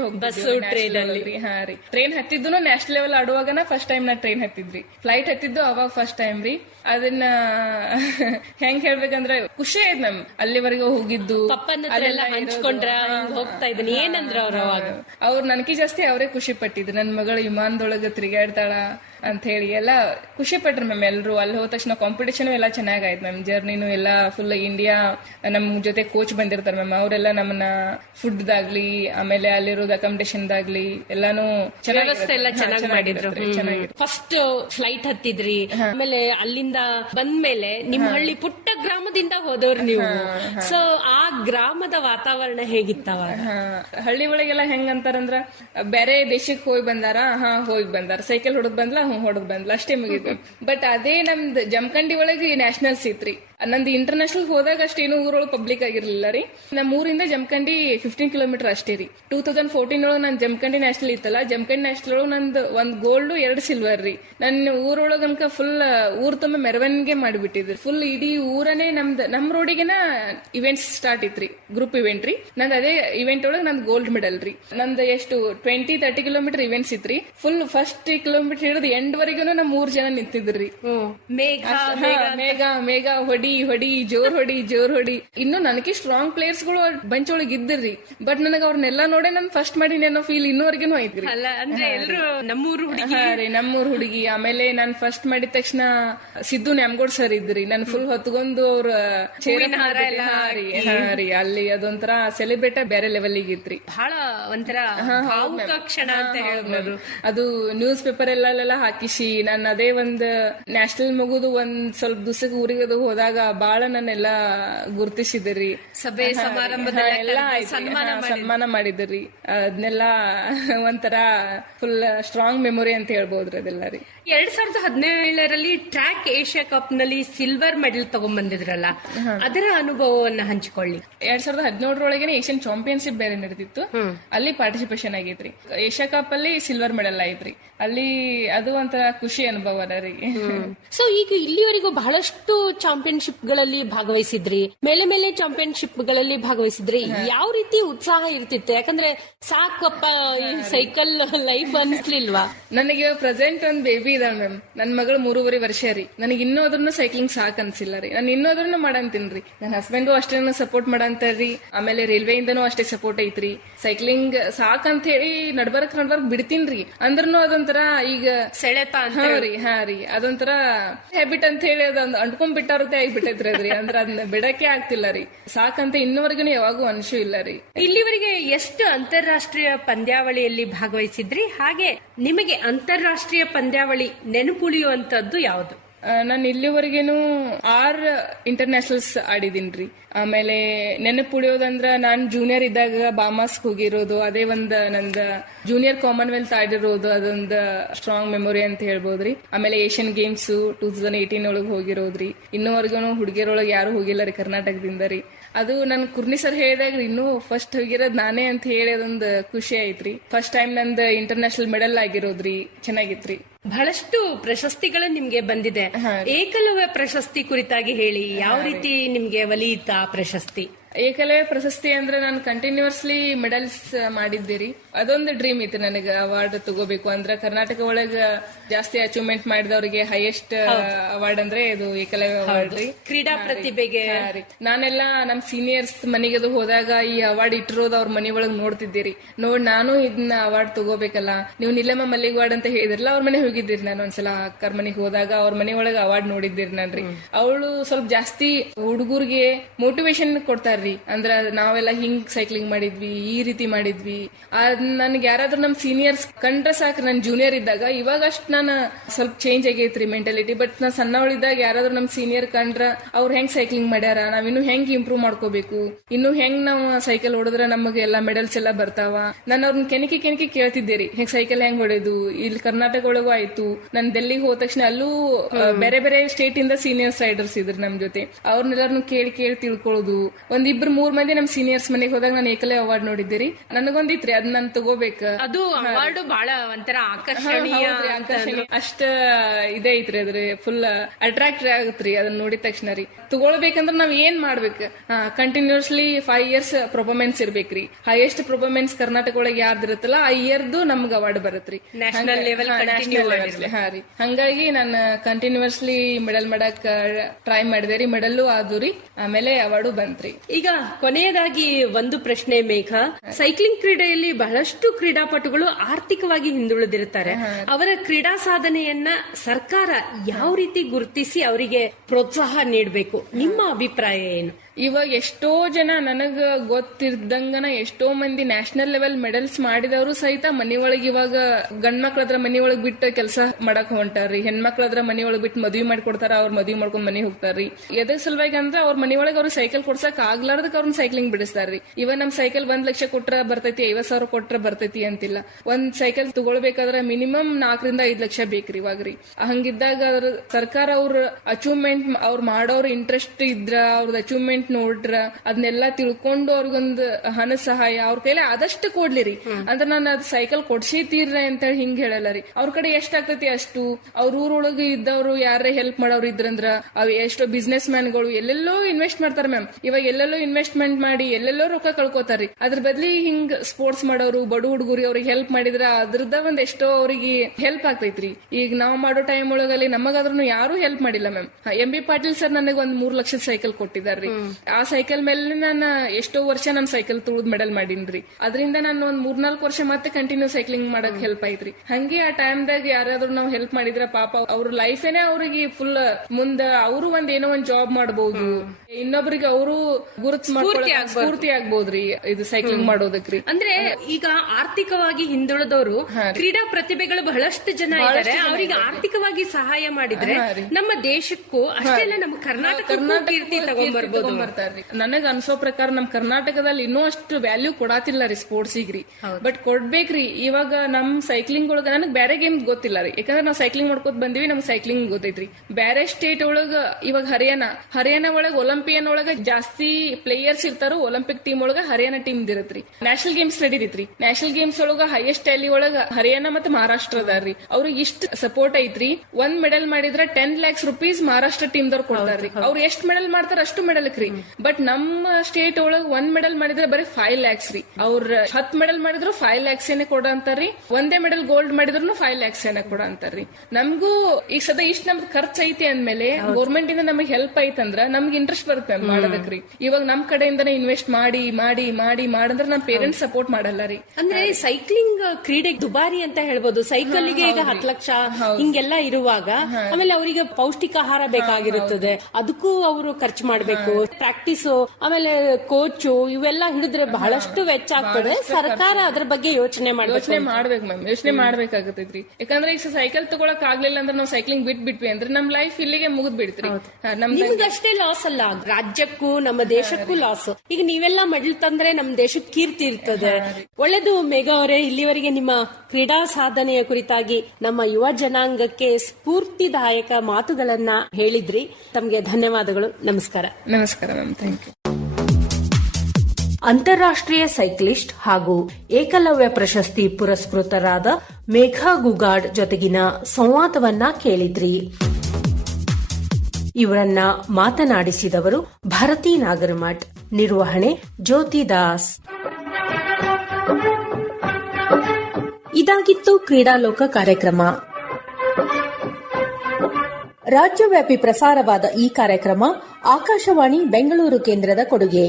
ಹೋಗ್ತಿದ್ವಿ. ಹಾ ರೀ, ಟ್ರೈನ್ ಹತ್ತಿದ್ದು ನ್ಯಾಷನಲ್ ಲೆವೆಲ್ ಆಡುವಾಗನ ಫಸ್ಟ್ ಟೈಮ್ ನಾ ಟ್ರೈನ್ ಹತ್ತಿದ್ರಿ. ಫ್ಲೈಟ್ ಹತ್ತಿದ್ದು ಅವಾಗ ಫಸ್ಟ್ ಟೈಮ್ ರೀ. ಅದನ್ನ ಹೆಂಗ್ ಹೇಳ್ಬೇಕಂದ್ರೆ ಖುಷಿ ಆಯ್ತು ನಮ್ ಅಲ್ಲಿವರೆಗೂ ಹೋಗಿದ್ದು. ಹಂಚ್ಕೊಂಡ್ರ ಹೋಗ್ತಾ ಇದ್ದೀನಿ ಏನಂದ್ರ ಅವ್ರು ನನಕಿ ಜಾಸ್ತಿ ಅವರೇ ಖುಷಿ ಪಟ್ಟಿದ್ರು. ನನ್ ಮಗಳು ವಿಮಾನದೊಳಗ ತಿರುಗಾಡ್ತಾಳ ಅಂತ ಹೇಳಿ ಎಲ್ಲ ಖುಷಿ ಪಟ್ರು ಮ್ಯಾಮ್ ಎಲ್ರು. ಅಲ್ಲಿ ಹೋದ ತಕ್ಷಣ ಕಾಂಪಿಟೇಷನ್ ಎಲ್ಲ ಚೆನ್ನಾಗಾಯ್ತು ಮ್ಯಾಮ್. ಜರ್ನಿನೂ ಎಲ್ಲ ಫುಲ್ ಇಂಡಿಯಾ ನಮ್ ಜೊತೆ ಕೋಚ್ ಬಂದಿರ್ತಾರೆ ಮ್ಯಾಮ್. ಅವರೆಲ್ಲ ನಮ್ಮನ್ನ ಫುಡ್ ದಾಗ್ಲಿ ಆಮೇಲೆ ಅಲ್ಲಿರೋದು ಅಕಾಮಿಡೇಷನ್ ದಾಗ್ಲಿ ಎಲ್ಲಾನು ಚೆನ್ನಾಗಿ ಮಾಡಿದ್ರು. ಫಸ್ಟ್ ಫ್ಲೈಟ್ ಹತ್ತಿದ್ರಿ, ಆಮೇಲೆ ಅಲ್ಲಿಂದ ಬಂದ್ಮೇಲೆ ನಿಮ್ ಹಳ್ಳಿ ಪುಟ್ಟ ಗ್ರಾಮದಿಂದ ಹೋದವ್ರು ನೀವು. ಸೊ ಆ ಗ್ರಾಮದ ವಾತಾವರಣ ಹೇಗಿತ್ತವ? ಹಳ್ಳಿ ಒಳಗೆಲ್ಲ ಹೆಂಗಂತಾರಂದ್ರ ಬೇರೆ ದೇಶಕ್ಕೆ ಹೋಗಿ ಬಂದಾರ ಸೈಕಲ್ ಹೊಡದ್ ಬಂದ್ಲ ಅಷ್ಟೇ ಮುಗಿತು. ಬಟ್ ಅದೇ ನಮ್ದು ಜಮಖಂಡಿ ಒಳಗೆ ನ್ಯಾಷನಲ್ಸ್ ಇತ್ರಿ. ನಂದು ಇಂಟರ್ನ್ಯಾಷನಲ್ ಹೋದಾಗ ಅಷ್ಟೇನು ಊರೊಳಗೆ ಪಬ್ಲಿಕ್ ಆಗಿರ್ಲಿಲ್ಲ ರೀ. ನಮ್ಮ ಊರಿಂದ ಜಮಖಂಡಿ 15 kilometers ಅಷ್ಟೇ ರೀ. 2014 ಒಳಗೆ ನನ್ ಜಮಖಂಡಿ ನ್ಯಾಷನಲ್ ಇತ್ತಲ್ಲ, ಜಮಖಂಡಿ ನ್ಯಾಷನಲ್ ಒಳಗೆ ನಂದು 1 gold 2 silver ರೀ. ನನ್ನ ಊರೊಳಗ ಅನ್ಕ ಫುಲ್ ಊರ್ ತುಂಬ ಮೆರವಣಿಗೆ ಮಾಡಿಬಿಟ್ಟಿದ್ರಿ. ಫುಲ್ ಇಡೀ ಊರನೇ ನಮ್ ರೋಡಿಗೆನ ಇವೆಂಟ್ಸ್ ಸ್ಟಾರ್ಟ್ ಇತ್ರಿ, ಗ್ರೂಪ್ ಇವೆಂಟ್ ರೀ. ನಂದು ಅದೇ ಇವೆಂಟ್ ಒಳಗೆ ನಂದು ಗೋಲ್ಡ್ ಮೆಡಲ್ ರೀ. ನಂದು ಎಷ್ಟು 20-30 kilometer ಇವೆಂಟ್ಸ್ ಇತ್ರಿ. ಫುಲ್ ಫಸ್ಟ್ ಕಿಲೋಮೀಟರ್ ಹಿಡಿದು ಎಂಡ್ ವರೆಗೂ ನಮ್ 3 ಜನ ನಿಂತಿದ್ರಿ. ಮೇಘ ಹೊಡಿ ಜೋರ್ ಹೊಡಿ. ಇನ್ನು ನನಗೆ ಸ್ಟ್ರಾಂಗ್ ಪ್ಲೇಯರ್ಸ್ ಗಳು ಬಂಚ್ ಒಳಗೆ ಇದ್ದಿರ್ರಿ. ಬಟ್ ನನಗ ಅವ್ರನ್ನೆಲ್ಲ ನೋಡೇ ನನ್ ಫಸ್ಟ್ ಮಾಡಿ ಏನೋ ಫೀಲ್ ಇನ್ನೂವರೆಗೂ ಐತ್ರಿ. ನಮ್ಮೂರ್ ಹುಡುಗಿ. ಆಮೇಲೆ ನಾನ್ ಫಸ್ಟ್ ಮಾಡಿದ ತಕ್ಷಣ ಸಿದ್ದು ನ್ಯಾಮಗೌಡ್ ಸರ್ ಇದ್ರಿ. ನನ್ ಫುಲ್ ಹೊತ್ಕೊಂಡು ಅವ್ರ ರೀ ಅಲ್ಲಿ ಅದೊಂಥರ ಸೆಲೆಬ್ರೇಟ್ ಬೇರೆ ಲೆವೆಲ್ ಇತ್ರಿ. ಬಹಳ ಒಂಥರ ಕ್ಷಣ ಅಂತ ಹೇಳ್ಬೋದು. ಅದು ನ್ಯೂಸ್ ಪೇಪರ್ ಎಲ್ಲ ಹಾಕಿಸಿ ನಾನು ಅದೇ ಒಂದ್ ನ್ಯಾಷನಲ್ ಮುಗುದು ಒಂದ್ ಸ್ವಲ್ಪ ದಿವಸಕ್ಕೆ ಊರಿಗೆ ಹೋದಾಗ ಬಾಳ ನನ್ನೆಲ್ಲ ಗುರ್ತಿಸಿದ್ರಿ. ಸಭೆ ಸಮಾರಂಭದೆಲ್ಲ ಸನ್ಮಾನ ಮಾಡಿದ್ರಿ. ಅದನ್ನೆಲ್ಲ ಒಂಥರ ಫುಲ್ ಸ್ಟ್ರಾಂಗ್ ಮೆಮೊರಿ ಅಂತ ಹೇಳ್ಬೋದ್ರಿ ಅದೆಲ್ಲ ರೀ. 2017 ಟ್ರ್ಯಾಕ್ ಏಷ್ಯಾ ಕಪ್ ನಲ್ಲಿ ಸಿಲ್ವರ್ ಮೆಡಲ್ ತಗೊಂಡ್ಬಂದಿದ್ರಲ್ಲ, ಅದರ ಅನುಭವವನ್ನ ಹಂಚಿಕೊಳ್ಳಿ. 2017 ಏಷ್ಯನ್ ಚಾಂಪಿಯನ್ಶಿಪ್ ಬೇರೆ ನಡೆದಿತ್ತು, ಅಲ್ಲಿ ಪಾರ್ಟಿಸಿಪೇಷನ್ ಆಗೈತ್ರಿ. ಏಷ್ಯಾ ಕಪ್ ಅಲ್ಲಿ ಸಿಲ್ವರ್ ಮೆಡಲ್ ಆಯ್ತ್ರಿ. ಅಲ್ಲಿ ಅದು ಒಂಥರ ಖುಷಿ ಅನುಭವ ರೀ. ಸೊ ಈಗ ಇಲ್ಲಿವರೆಗೂ ಬಹಳಷ್ಟು ಚಾಂಪಿಯನ್ಶಿಪ್ ಗಳಲ್ಲಿ ಭಾಗವಹಿಸಿದ್ರಿ, ಮೇಲೆ ಚಾಂಪಿಯನ್ಶಿಪ್ ಗಳಲ್ಲಿ ಭಾಗವಹಿಸಿದ್ರಿ. ಯಾವ ರೀತಿ ಉತ್ಸಾಹ ಇರ್ತಿತ್ತು? ಯಾಕಂದ್ರೆ ಸಾಕಪ್ಪ ಈ ಸೈಕಲ್ ಲೈಫ್ ಅನ್ಸ್ಲಿಲ್ವಾ? ನನಗೆ ಪ್ರೆಸೆಂಟ್ ಒಂದ್ ಬೇಬಿ ಇದಾಳ ಮ್ಯಾಮ್. ನನ್ ಮಗಳು 3.5 ವರ್ಷ ರೀ. ನನಗೆ ಇನ್ನೂ ಅದ್ರನ್ನು ಸೈಕ್ಲಿಂಗ್ ಸಾಕ್ ಅನ್ಸಿಲ್ಲ ರೀ. ನಾನು ಇನ್ನೂ ಅದ್ರನ್ನು ಮಾಡಂತೀನ್ರಿ. ನನ್ನ ಹಸ್ಬೆಂಡು ಅಷ್ಟೇ ಸಪೋರ್ಟ್ ಮಾಡಂತಾರ್ರಿ. ಆಮೇಲೆ ರೈಲ್ವೆ ಇಂದನೂ ಅಷ್ಟೇ ಸಪೋರ್ಟ್ ಐತ್ರಿ. ಸೈಕ್ಲಿಂಗ್ ಸಾಕ್ ಅಂತ ಹೇಳಿ ನಡ್ಬರ್ಕ್ ಬಿಡ್ತೀನ್ರಿ. ಅಂದ್ರೂ ಅದೊಂಥರ ಈಗ ಸೆಳೆತ ರೀ ಅದೊಂಥರ ಹ್ಯಾಬಿಟ್ ಅಂತ ಹೇಳಿ ಅದೊಂದು ಅಂಟ್ಕೊಂಡ್ ಬಿಟ್ಟಾರತೆ ಆಗಿಬಿಟ್ಟೈತ್ರಿ ಅದ್ರಿ. ಅಂದ್ರೆ ಅದನ್ನ ಬಿಡಕ್ಕೆ ಆಗ್ತಿಲ್ಲ ರೀ. ಸಾಕಂತ ಇನ್ನೂವರೆಗೂ ಯಾವಾಗೂ ಅನ್ಸೂ ಇಲ್ಲ ರೀ. ಇಲ್ಲಿವರೆಗೆ ಎಷ್ಟು ಅಂತಾರಾಷ್ಟ್ರೀಯ ಪಂದ್ಯಾವಳಿಯಲ್ಲಿ ಭಾಗವಹಿಸಿದ್ರಿ? ಹಾಗೆ ನಿಮಗೆ ಅಂತಾರಾಷ್ಟ್ರೀಯ ಪಂದ್ಯಾವಳಿ ನೆನಪುಳಿಯುವಂತದ್ದು ಯಾವುದು? ನಾನು ಇಲ್ಲಿವರೆಗೇನು 6 ಇಂಟರ್ನ್ಯಾಷನಲ್ಸ್ ಆಡಿದೀನ್ರಿ. ಆಮೇಲೆ ನೆನಪುಳಿಯೋದಂದ್ರ ನಾನ್ ಜೂನಿಯರ್ ಇದ್ದಾಗ ಬಾಮಾಸ್ ಹೋಗಿರೋದು, ಅದೇ ಒಂದ್ ನಂದ ಜೂನಿಯರ್ ಕಾಮನ್ವೆಲ್ತ್ ಆಡಿರೋದು, ಅದೊಂದ್ ಸ್ಟ್ರಾಂಗ್ ಮೆಮೊರಿ ಅಂತ ಹೇಳ್ಬೋದ್ರಿ. ಆಮೇಲೆ ಏಷ್ಯನ್ ಗೇಮ್ಸ್ 2018 ಒಳಗ್ ಹೋಗಿರೋದ್ರಿ. ಇನ್ನೂವರೆಗೂ ಹುಡುಗಿಯರೊಳಗೆ ಯಾರು ಹೋಗಿಲ್ಲ ರೀ ಕರ್ನಾಟಕದಿಂದ ರೀ. ಅದು ನನ್ ಕುರ್ನಿ ಸರ್ ಹೇಳಿದಾಗ ಇನ್ನೂ ಫಸ್ಟ್ ಹೋಗಿರೋದ್ ನಾನೇ ಅಂತ ಹೇಳಿ ಅದೊಂದು ಖುಷಿ ಐತ್ರಿ. ಫಸ್ಟ್ ಟೈಮ್ ನಂದ್ ಇಂಟರ್ನ್ಯಾಷನಲ್ ಮೆಡಲ್ ಆಗಿರೋದ್ರಿ. ಚೆನ್ನಾಗಿತ್ರಿ. ಬಹಳಷ್ಟು ಪ್ರಶಸ್ತಿಗಳು ನಿಮ್ಗೆ ಬಂದಿದೆ. ಏಕಲವ್ಯ ಪ್ರಶಸ್ತಿ ಕುರಿತಾಗಿ ಹೇಳಿ, ಯಾವ ರೀತಿ ನಿಮ್ಗೆ ಒಲಿಯಿತಾ ಪ್ರಶಸ್ತಿ? ಏಕಲವ್ಯ ಪ್ರಶಸ್ತಿ ಅಂದ್ರೆ ನಾನು ಕಂಟಿನ್ಯೂಸ್ಲಿ ಮೆಡಲ್ಸ್ ಮಾಡಿದ್ದೀರಿ. ಅದೊಂದು ಡ್ರೀಮ್ ಇತ್ತು ನನಗೆ, ಅವಾರ್ಡ್ ತಗೋಬೇಕು ಅಂದ್ರೆ. ಕರ್ನಾಟಕ ಒಳಗ ಜಾಸ್ತಿ ಅಚೀವ್ಮೆಂಟ್ ಮಾಡಿದವರಿಗೆ ಹೈಯೆಸ್ಟ್ ಅವಾರ್ಡ್ ಅಂದ್ರೆ ಇದು ಏಕಲವ್ಯ ಅವಾರ್ಡ್ ರೀ. ಕ್ರೀಡಾ ಪ್ರತಿಭೆಗೆ ನಾನೆಲ್ಲ ನಮ್ ಸೀನಿಯರ್ಸ್ ಮನೆಗೆ ಹೋದಾಗ ಈ ಅವಾರ್ಡ್ ಇಟ್ಟಿರೋದು ಅವ್ರ ಮನೆ ಒಳಗ್ ನೋಡ್ತಿದ್ದೀರಿ. ನಾನು ಇದನ್ನ ಅವಾರ್ಡ್ ತಗೋಬೇಕಲ್ಲ. ನೀವು ನಿಲ್ಲಮ್ಮ ಮಲ್ಲಿಗವಾರ್ಡ್ ಅಂತ ಹೇಳಿದ್ರಲ್ಲ, ಅವ್ರ ಮನೆ ಹೋಗಿದ್ದೀರಿ. ನಾನು ಒಂದ್ಸಲ ಅಕ್ಕರ ಮನೆಗೆ ಹೋದಾಗ ಅವ್ರ ಮನೆ ಒಳಗ ಅವಾರ್ಡ್ ನೋಡಿದ್ದೀರಿ ನಾನ್ರಿ. ಅವಳು ಸ್ವಲ್ಪ ಜಾಸ್ತಿ ಹುಡುಗರಿಗೆ ಮೋಟಿವೇಶನ್ ಕೊಡ್ತಾರ್ರಿ. ಅಂದ್ರ ನಾವೆಲ್ಲ ಹಿಂಗ್ ಸೈಕ್ಲಿಂಗ್ ಮಾಡಿದ್ವಿ, ಈ ರೀತಿ ಮಾಡಿದ್ವಿ, ಅದನ್ನ ನನ್ಗೆ ಯಾರಾದ್ರೂ ನಮ್ ಸೀನಿಯರ್ಸ್ ಕಂಡ್ರೆ ಸಾಕು, ನನ್ ಜೂನಿಯರ್ ಇದ್ದಾಗ. ಇವಾಗ ಅಷ್ಟ್ ನಾನು ಸ್ವಲ್ಪ ಚೇಂಜ್ ಆಗೈತ್ರಿ ಮೆಂಟಾಲಿಟಿ. ಬಟ್ ನಾ ಸಣ್ಣವಳಿದ್ದಾಗ ಯಾರಾದ್ರೂ ನಮ್ ಸೀನಿಯರ್ ಕಂಡ್ರ ಅವ್ರು ಹೆಂಗ್ ಸೈಕ್ಲಿಂಗ್ ಮಾಡ್ಯಾರ, ನಾವ್ ಇನ್ನು ಹೆಂಗ್ ಇಂಪ್ರೂವ್ ಮಾಡ್ಕೋಬೇಕು, ಇನ್ನು ಹೆಂಗ್ ನಾವ್ ಸೈಕಲ್ ಹೊಡೆದ್ರೆ ನಮಗೆ ಎಲ್ಲಾ ಮೆಡಲ್ಸ್ ಎಲ್ಲಾ ಬರ್ತಾವ. ನಾನು ಅವ್ರನ್ನ ಕೆಣಕಿ ಕೇಳ್ತಿದ್ದೇರಿ, ಹೆಂಗ್ ಸೈಕಲ್ ಹೆಂಗ್ ಹೊಡೆದು. ಇಲ್ಲಿ ಕರ್ನಾಟಕ ಒಳಗೂ ಆಯ್ತು, ನಾನ್ ಡೆಲ್ಲಿಗೆ ಹೋದ ತಕ್ಷಣ ಅಲ್ಲೂ ಬೇರೆ ಬೇರೆ ಸ್ಟೇಟ್ ಇಂದ ಸೀನಿಯರ್ಸ್ ರೈಡರ್ಸ್ ಇದ್ರು ನಮ್ ಜೊತೆ. ಅವ್ರನ್ನೆಲ್ಲಾರು ಕೇಳಿ ತಿಳ್ಕೊಳ್ಳೋದು. 1-2-3 ಮಂದಿ ನಮ್ ಸೀನಿಯರ್ಸ್ ಮನೆಗೆ ಹೋದಾಗ ನಾನು ಏಕಲೇ ಅವಾರ್ಡ್ ನೋಡಿದ್ದೀರಿ. ನನಗೊಂದಿತ್ರಿ ಅದ್ ನಾನ್ ತಗೋಬೇಕು. ಅದು ಅವಾರ್ಡ್ ಬಹಳ ಒಂಥರ ಆಕರ್ಷಣೀಯ, ಅಷ್ಟ ಇದೇ ಐತ್ರಿ. ಅದ್ರ ಫುಲ್ ಅಟ್ರಾಕ್ಟ್ ಆಗತ್ರಿ ಅದನ್ನ ನೋಡಿದ ತಕ್ಷಣ ರೀ. ತಗೊಳ್ಬೇಕಂದ್ರ ನಾವ್ ಏನ್ ಮಾಡ್ಬೇಕು, ಕಂಟಿನ್ಯೂಸ್ಲಿ 5 years ಪರ್ಫಾರ್ಮೆನ್ಸ್ ಇರ್ಬೇಕ್ರಿ. ಹೈಯೆಸ್ಟ್ ಪರ್ಫಾರ್ಮೆನ್ಸ್ ಕರ್ನಾಟಕ ಒಳಗೆ ಯಾರ್ದಿರುತ್ತಲ್ಲ ಆ ಇಯರ್ದು ನಮ್ಗ ಅವಾರ್ಡ್ ಬರತ್ರಿ, ನ್ಯಾಷನಲ್ ಲೆವೆಲ್. ಹಾ ರೀ, ಹಂಗಾಗಿ ನಾನು ಕಂಟಿನ್ಯೂಸ್ಲಿ ಮೆಡಲ್ ಮಾಡಕ್ ಟ್ರೈ ಮಾಡಿದೆ ರೀ. ಮೆಡಲ್ಲು ಆದ್ರಿ, ಆಮೇಲೆ ಅವಾರ್ಡು ಬಂತ್ರಿ. ಈಗ ಕೊನೆಯದಾಗಿ ಒಂದು ಪ್ರಶ್ನೆ ಮೇಘ, ಸೈಕ್ಲಿಂಗ್ ಕ್ರೀಡೆಯಲ್ಲಿ ಬಹಳಷ್ಟು ಕ್ರೀಡಾಪಟುಗಳು ಆರ್ಥಿಕವಾಗಿ ಹಿಂದುಳಿದಿರುತ್ತಾರೆ. ಅವರ ಕ್ರೀಡಾ ಸಾಧನೆಯನ್ನ ಸರ್ಕಾರ ಯಾವ ರೀತಿ ಗುರುತಿಸಿ ಅವರಿಗೆ ಪ್ರೋತ್ಸಾಹ ನೀಡಬೇಕು, ನಿಮ್ಮ ಅಭಿಪ್ರಾಯ ಏನು? ಇವಾಗ ಎಷ್ಟೋ ಜನ ನನಗ ಗೊತ್ತಿದ್ದಂಗನ ಎಷ್ಟೋ ಮಂದಿ ನ್ಯಾಷನಲ್ ಲೆವೆಲ್ ಮೆಡಲ್ಸ್ ಮಾಡಿದವರು ಸಹಿತ ಮನಿಯೊಳಗೆ ಇವಾಗ ಗಂಡ್ಮಕ್ಳದ್ರ ಮನಿಯೊಳಗ್ ಬಿಟ್ಟು ಕೆಲಸ ಮಾಡಕ್ ಹೊಂಟಾರ್ರಿ. ಹೆಣ್ಮಕ್ಳದ್ರ ಮನಿಯೊಳಗ್ ಬಿಟ್ಟು ಮದ್ವಿ ಮಾಡ್ಕೊಡ್ತಾರ, ಅವ್ರ ಮದ್ವಿ ಮಾಡ್ಕೊಂಡ್ ಮನಿ ಹೋಗ್ತಾರ್ರಿ. ಎದ್ರ ಸಲುವಾಗಿ ಅಂದ್ರೆ ಅವ್ರ ಮನಿಯೊಳಗೆ ಅವ್ರು ಸೈಕಲ್ ಕೊಡ್ಸಕ್ ಆಗ್ಲಾರ್ದಕ್ ಅವ್ರನ್ನ ಸೈಕ್ಲಿಂಗ್ ಬಿಡಿಸ್ತಾರ್ರಿ. ಇವಾಗ ನಮ್ ಸೈಕಲ್ 1 ಲಕ್ಷ ಕೊಟ್ರ ಬರ್ತೈತಿ, 50,000 ಕೊಟ್ರ ಬರ್ತೈತಿ ಅಂತಿಲ್ಲ. ಒಂದ್ ಸೈಕಲ್ ತಗೊಳ್ಬೇಕಾದ್ರೆ ಮಿನಿಮಮ್ 4-5 ಲಕ್ಷ ಬೇಕ್ರಿ ಇವಾಗ್ರಿ. ಹಂಗಿದ್ದಾಗ ಅದ್ರ ಸರ್ಕಾರ ಅವ್ರ ಅಚೀವ್ಮೆಂಟ್, ಅವ್ರ ಮಾಡೋರ್ ಇಂಟ್ರೆಸ್ಟ್ ಇದ್ರ ಅವ್ರದ್ ಅಚೀವ್ಮೆಂಟ್ ನೋಡ್ರ ಅದನ್ನೆಲ್ಲಾ ತಿಳ್ಕೊಂಡು ಅವ್ರಿಗೊಂದು ಹಣ ಸಹಾಯ ಅವ್ರ ಕೈಲಿ ಆದಷ್ಟು ಕೊಡ್ಲಿರಿ. ಅಂದ್ರೆ ನಾನು ಅದ್ ಸೈಕಲ್ ಕೊಡ್ಸಿತೀರ್ರ ಅಂತ ಹೇಳಿ ಹಿಂಗ್ ಹೇಳಲ್ಲ ರೀ. ಅವ್ರ ಕಡೆ ಎಷ್ಟ್ ಆಗ್ತೈತಿ ಅಷ್ಟು. ಅವ್ರ ಊರೊಳಗೆ ಇದ್ದವ್ರು ಯಾರೇ ಹೆಲ್ಪ್ ಮಾಡೋರು ಇದ್ರಂದ್ರ ಅವ್ ಎಷ್ಟೋ ಬಿಸ್ನೆಸ್ ಮ್ಯಾನ್ಗಳು ಎಲ್ಲೆಲ್ಲೋ ಇನ್ವೆಸ್ಟ್ ಮಾಡ್ತಾರ ಮ್ಯಾಮ್. ಇವಾಗ ಎಲ್ಲೆಲ್ಲೋ ಇನ್ವೆಸ್ಟ್ಮೆಂಟ್ ಮಾಡಿ ಎಲ್ಲೆಲ್ಲೋ ರೊಕ್ಕ ಕಳ್ಕೊತಾರ್ರಿ. ಅದ್ರ ಬದ್ಲಿ ಹಿಂಗ್ ಸ್ಪೋರ್ಟ್ಸ್ ಮಾಡೋರು, ಬಡ ಹುಡುಗರಿ ಅವ್ರಿಗೆ ಹೆಲ್ಪ್ ಮಾಡಿದ್ರ ಅದ್ರದ ಒಂದ್ ಎಷ್ಟೋ ಅವ್ರಿಗೆ ಹೆಲ್ಪ್ ಆಗ್ತೈತ್ರಿ. ಈಗ ನಾವ್ ಮಾಡೋ ಟೈಮ್ ಒಳಗಲ್ಲಿ ನಮಗಾದ್ರೂ ಯಾರು ಹೆಲ್ಪ್ ಮಾಡಿಲ್ಲ ಮ್ಯಾಮ್. MB ಪಾಟೀಲ್ ಸರ್ ನನಗೆ 3 ಲಕ್ಷದ ಸೈಕಲ್ ಕೊಟ್ಟಿದಾರ್ರಿ. ಆ ಸೈಕಲ್ ಮೇಲೆ ನಾನು ಎಷ್ಟೋ ವರ್ಷ ನಾನು ಸೈಕಲ್ ತುಳಿದ್ ಮೆಡಲ್ ಮಾಡೀನ್ರಿ. ಅದರಿಂದ ನಾನು ಒಂದ್ 3-4 ವರ್ಷ ಮತ್ತೆ ಕಂಟಿನ್ಯೂ ಸೈಕ್ಲಿಂಗ್ ಮಾಡಕ್ ಹೆಲ್ಪ್ ಐತ್ರಿ. ಹಂಗೆ ಆ ಟೈಮ್ದಾಗ ಯಾರಾದ್ರೂ ನಾವು ಹೆಲ್ಪ್ ಮಾಡಿದ್ರ ಪಾಪ ಅವ್ರ ಲೈಫೇನೆ ಅವ್ರಿಗೆ ಫುಲ್ ಮುಂದ ಅವರು ಏನೋ ಒಂದ್ ಜಾಬ್ ಮಾಡಬಹುದು, ಇನ್ನೊಬ್ರಿಗೆ ಅವರು ಗುರುತ್ ಸ್ಫೂರ್ತಿ ಆಗ್ಬೋದ್ರಿ ಇದು ಸೈಕ್ಲಿಂಗ್ ಮಾಡೋದಕ್ರಿ. ಅಂದ್ರೆ ಈಗ ಆರ್ಥಿಕವಾಗಿ ಹಿಂದುಳಿದವರು ಕ್ರೀಡಾ ಪ್ರತಿಭೆಗಳು ಬಹಳಷ್ಟು ಜನ ಇದ್ದಾರೆ. ಅವರಿಗೆ ಆರ್ಥಿಕವಾಗಿ ಸಹಾಯ ಮಾಡಿದ್ರೆ ನಮ್ಮ ದೇಶಕ್ಕೂ ಅಷ್ಟೇ ಅಲ್ಲ, ನಮ್ಮ ಕರ್ನಾಟಕಕ್ಕೂ ಕೀರ್ತಿ ತಗೊಂಡ್ಬರ್ಬೋದು. ನನಗ್ ಅನ್ಸೋ ಪ್ರಕಾರ ನಮ್ ಕರ್ನಾಟಕದಲ್ಲಿ ಇನ್ನೂ ಅಷ್ಟು ವ್ಯಾಲ್ಯೂ ಕೊಡಾತಿಲ್ಲ ರೀ ಸ್ಪೋರ್ಟ್ಸಿಗ್ರಿ. ಬಟ್ ಕೊಡ್ಬೇಕ್ರಿ. ಇವಾಗ ನಮ್ ಸೈಕ್ಲಿಂಗ್ ಒಳಗ ನನಗ್ ಬೇರೆ ಗೇಮ್ ಗೊತ್ತಿಲ್ಲ ರೀ, ಯಾಕಂದ್ರೆ ನಾವ್ ಸೈಕ್ಲಿಂಗ್ ಮಾಡ್ಕೋತ ಬಂದಿವಿ, ನಮ್ ಸೈಕ್ಲಿಂಗ್ ಗೊತ್ತೈತ್ರಿ. ಬೇರೆ ಸ್ಟೇಟ್ ಒಳಗ ಇವಾಗ ಹರಿಯಾಣ ಒಳಗ ಒಲಿಂಪಿಯನ್ ಒಳಗ ಜಾಸ್ತಿ ಪ್ಲೇಯರ್ಸ್ ಇರ್ತಾರೋ. ಒಲಿಂಪಿಕ್ ಟೀಮ್ ಒಳಗ ಹರಿಯಾಣ ಟೀಮ್ ಇರತ್ರಿ. ನ್ಯಾಷನಲ್ ಗೇಮ್ಸ್ ನಡೀತಿತ್ರಿ. ನ್ಯಾಷನಲ್ ಗೇಮ್ಸ್ ಒಳಗ ಹೈಯೆಸ್ಟ್ ಟ್ಯಾಲಿ ಒಳಗ ಹರಿಯಾಣ ಮತ್ತೆ ಮಹಾರಾಷ್ಟ್ರ ಅದಾರ್ರಿ. ಅವ್ರಿಗೆ ಇಷ್ಟ ಸಪೋರ್ಟ್ ಐತ್ರಿ. 1 ಮೆಡಲ್ ಮಾಡಿದ್ರ 10 lakhs rupees ಮಹಾರಾಷ್ಟ್ರ ಟೀಮ್ ದವ್ರು ಕೊಡ್ತಾರ್ರಿ. ಅವ್ರು ಎಷ್ಟ್ ಮೆಡಲ್ ಮಾಡ್ತಾರ ಅಷ್ಟು ಮೆಡಲ್ ಕ್ರಿ. ಬಟ್ ನಮ್ಮ ಸ್ಟೇಟ್ ಒಳಗ್ 1 ಮೆಡಲ್ ಮಾಡಿದ್ರೆ ಬರೀ 5 lakhs ರೀ. ಅವ್ರ 10 ಮೆಡಲ್ ಮಾಡಿದ್ರು 5 lakhs ಏನೇ ಕೊಡ ಅಂತಾರ್ರಿ. ಒಂದೇ ಮೆಡಲ್ ಗೋಲ್ಡ್ ಮಾಡಿದ್ರು 5 lakhs ಏನೇ ಕೊಡ ಅಂತಾರ್ರಿ. ನಮ್ಗೂ ಈಗ ಸದಾ ಇಷ್ಟ ನಮ್ದು ಖರ್ಚು ಐತಿ ಅಂದ್ಮೇಲೆ ಗೌರ್ಮೆಂಟ್ ಇಂದ ನಮಗೆ ಹೆಲ್ಪ್ ಐತಂದ್ರ ನಮ್ಗೆ ಇಂಟ್ರೆಸ್ಟ್ ಬರುತ್ತೆ ಮಾಡೋದಕ್ರಿ. ಇವಾಗ ನಮ್ ಕಡೆಯಿಂದನೇ ಇನ್ವೆಸ್ಟ್ ಮಾಡಿ ಮಾಡಿ ಮಾಡಿ ಮಾಡಂದ್ರೆ ನಮ್ ಪೇರೆಂಟ್ಸ್ ಸಪೋರ್ಟ್ ಮಾಡಲ್ಲ ರೀ. ಅಂದ್ರೆ ಸೈಕ್ಲಿಂಗ್ ಕ್ರೀಡೆ ದುಬಾರಿ ಅಂತ ಹೇಳ್ಬೋದು. ಸೈಕಲ್ಗೆ ಈಗ 10 ಲಕ್ಷ ಹಿಂಗೆಲ್ಲ ಇರುವಾಗ ಆಮೇಲೆ ಅವರಿಗೆ ಪೌಷ್ಟಿಕಾಹಾರ ಬೇಕಾಗಿರುತ್ತದೆ, ಅದಕ್ಕೂ ಅವರು ಖರ್ಚು ಮಾಡ್ಬೇಕು. ಪ್ರಾಕ್ಟೀಸ್ ಆಮೇಲೆ ಕೋಚು ಇವೆಲ್ಲ ಹಿಡಿದ್ರೆ ಬಹಳಷ್ಟು ವೆಚ್ಚ ಆಗ್ತದೆ. ಸರ್ಕಾರ ಅದ್ರ ಬಗ್ಗೆ ಯೋಚನೆ ಮಾಡ್ಬೇಕು ಮ್ಯಾಮ್, ಯೋಚನೆ ಮಾಡ್ಬೇಕಾಗತ್ತೈತ್ರಿ. ಯಾಕಂದ್ರೆ ಈಗ ಸೈಕಲ್ ತಗೊಳಕ್ ಆಗ್ಲಿಲ್ಲ ಅಂದ್ರೆ ನಾವು ಸೈಕ್ಲಿಂಗ್ ಬಿಟ್ಬಿಟ್ವಿ ಅಂದ್ರೆ ನಮ್ ಲೈಫ್ ಇಲ್ಲಿಗೆ ಮುಗಿದ್ ಬಿಡ್ತ್ರಿ. ನಿಮ್ಗಷ್ಟೇ ಲಾಸ್ ಅಲ್ಲ, ರಾಜ್ಯಕ್ಕೂ ನಮ್ಮ ದೇಶಕ್ಕೂ ಲಾಸ್. ಈಗ ನೀವೆಲ್ಲ ಮೆಡಲ್ ತಂದ್ರೆ ನಮ್ ದೇಶಕ್ಕೆ ಕೀರ್ತಿ ಇರ್ತದೆ. ಒಳ್ಳೆದು ಮೇಘ ಅವರೇ, ಇಲ್ಲಿವರೆಗೆ ನಿಮ್ಮ ಕ್ರೀಡಾ ಸಾಧನೆಯ ಕುರಿತಾಗಿ ನಮ್ಮ ಯುವ ಜನಾಂಗಕ್ಕೆ ಸ್ಫೂರ್ತಿದಾಯಕ ಮಾತುಗಳನ್ನ ಹೇಳಿದ್ರಿ. ತಮ್ಗೆ ಧನ್ಯವಾದಗಳು. ನಮಸ್ಕಾರ. ನಮಸ್ಕಾರ ಮ್ಯಾಮ್, ಥ್ಯಾಂಕ್ ಯು. ಅಂತಾರಾಷ್ಟ್ರೀಯ ಸೈಕ್ಲಿಸ್ಟ್ ಹಾಗೂ ಏಕಲವ್ಯ ಪ್ರಶಸ್ತಿ ಪುರಸ್ಕೃತರಾದ ಮೇಘಾ ಗುಗಾಡ್ ಜೊತೆಗಿನ ಸಂವಾದವನ್ನ ಕೇಳಿದ್ರಿ. ಇವರನ್ನ ಮಾತನಾಡಿಸಿದವರು ಭಾರತಿ ನಾಗರಮಠ್, ನಿರ್ವಹಣೆ ಜ್ಯೋತಿ ದಾಸ್. ಇದಾಗಿತ್ತು ಕ್ರೀಡಾಲೋಕ ಕಾರ್ಯಕ್ರಮ. ರಾಜ್ಯವ್ಯಾಪಿ ಪ್ರಸಾರವಾದ ಈ ಕಾರ್ಯಕ್ರಮ ಆಕಾಶವಾಣಿ ಬೆಂಗಳೂರು ಕೇಂದ್ರದ ಕೊಡುಗೆ.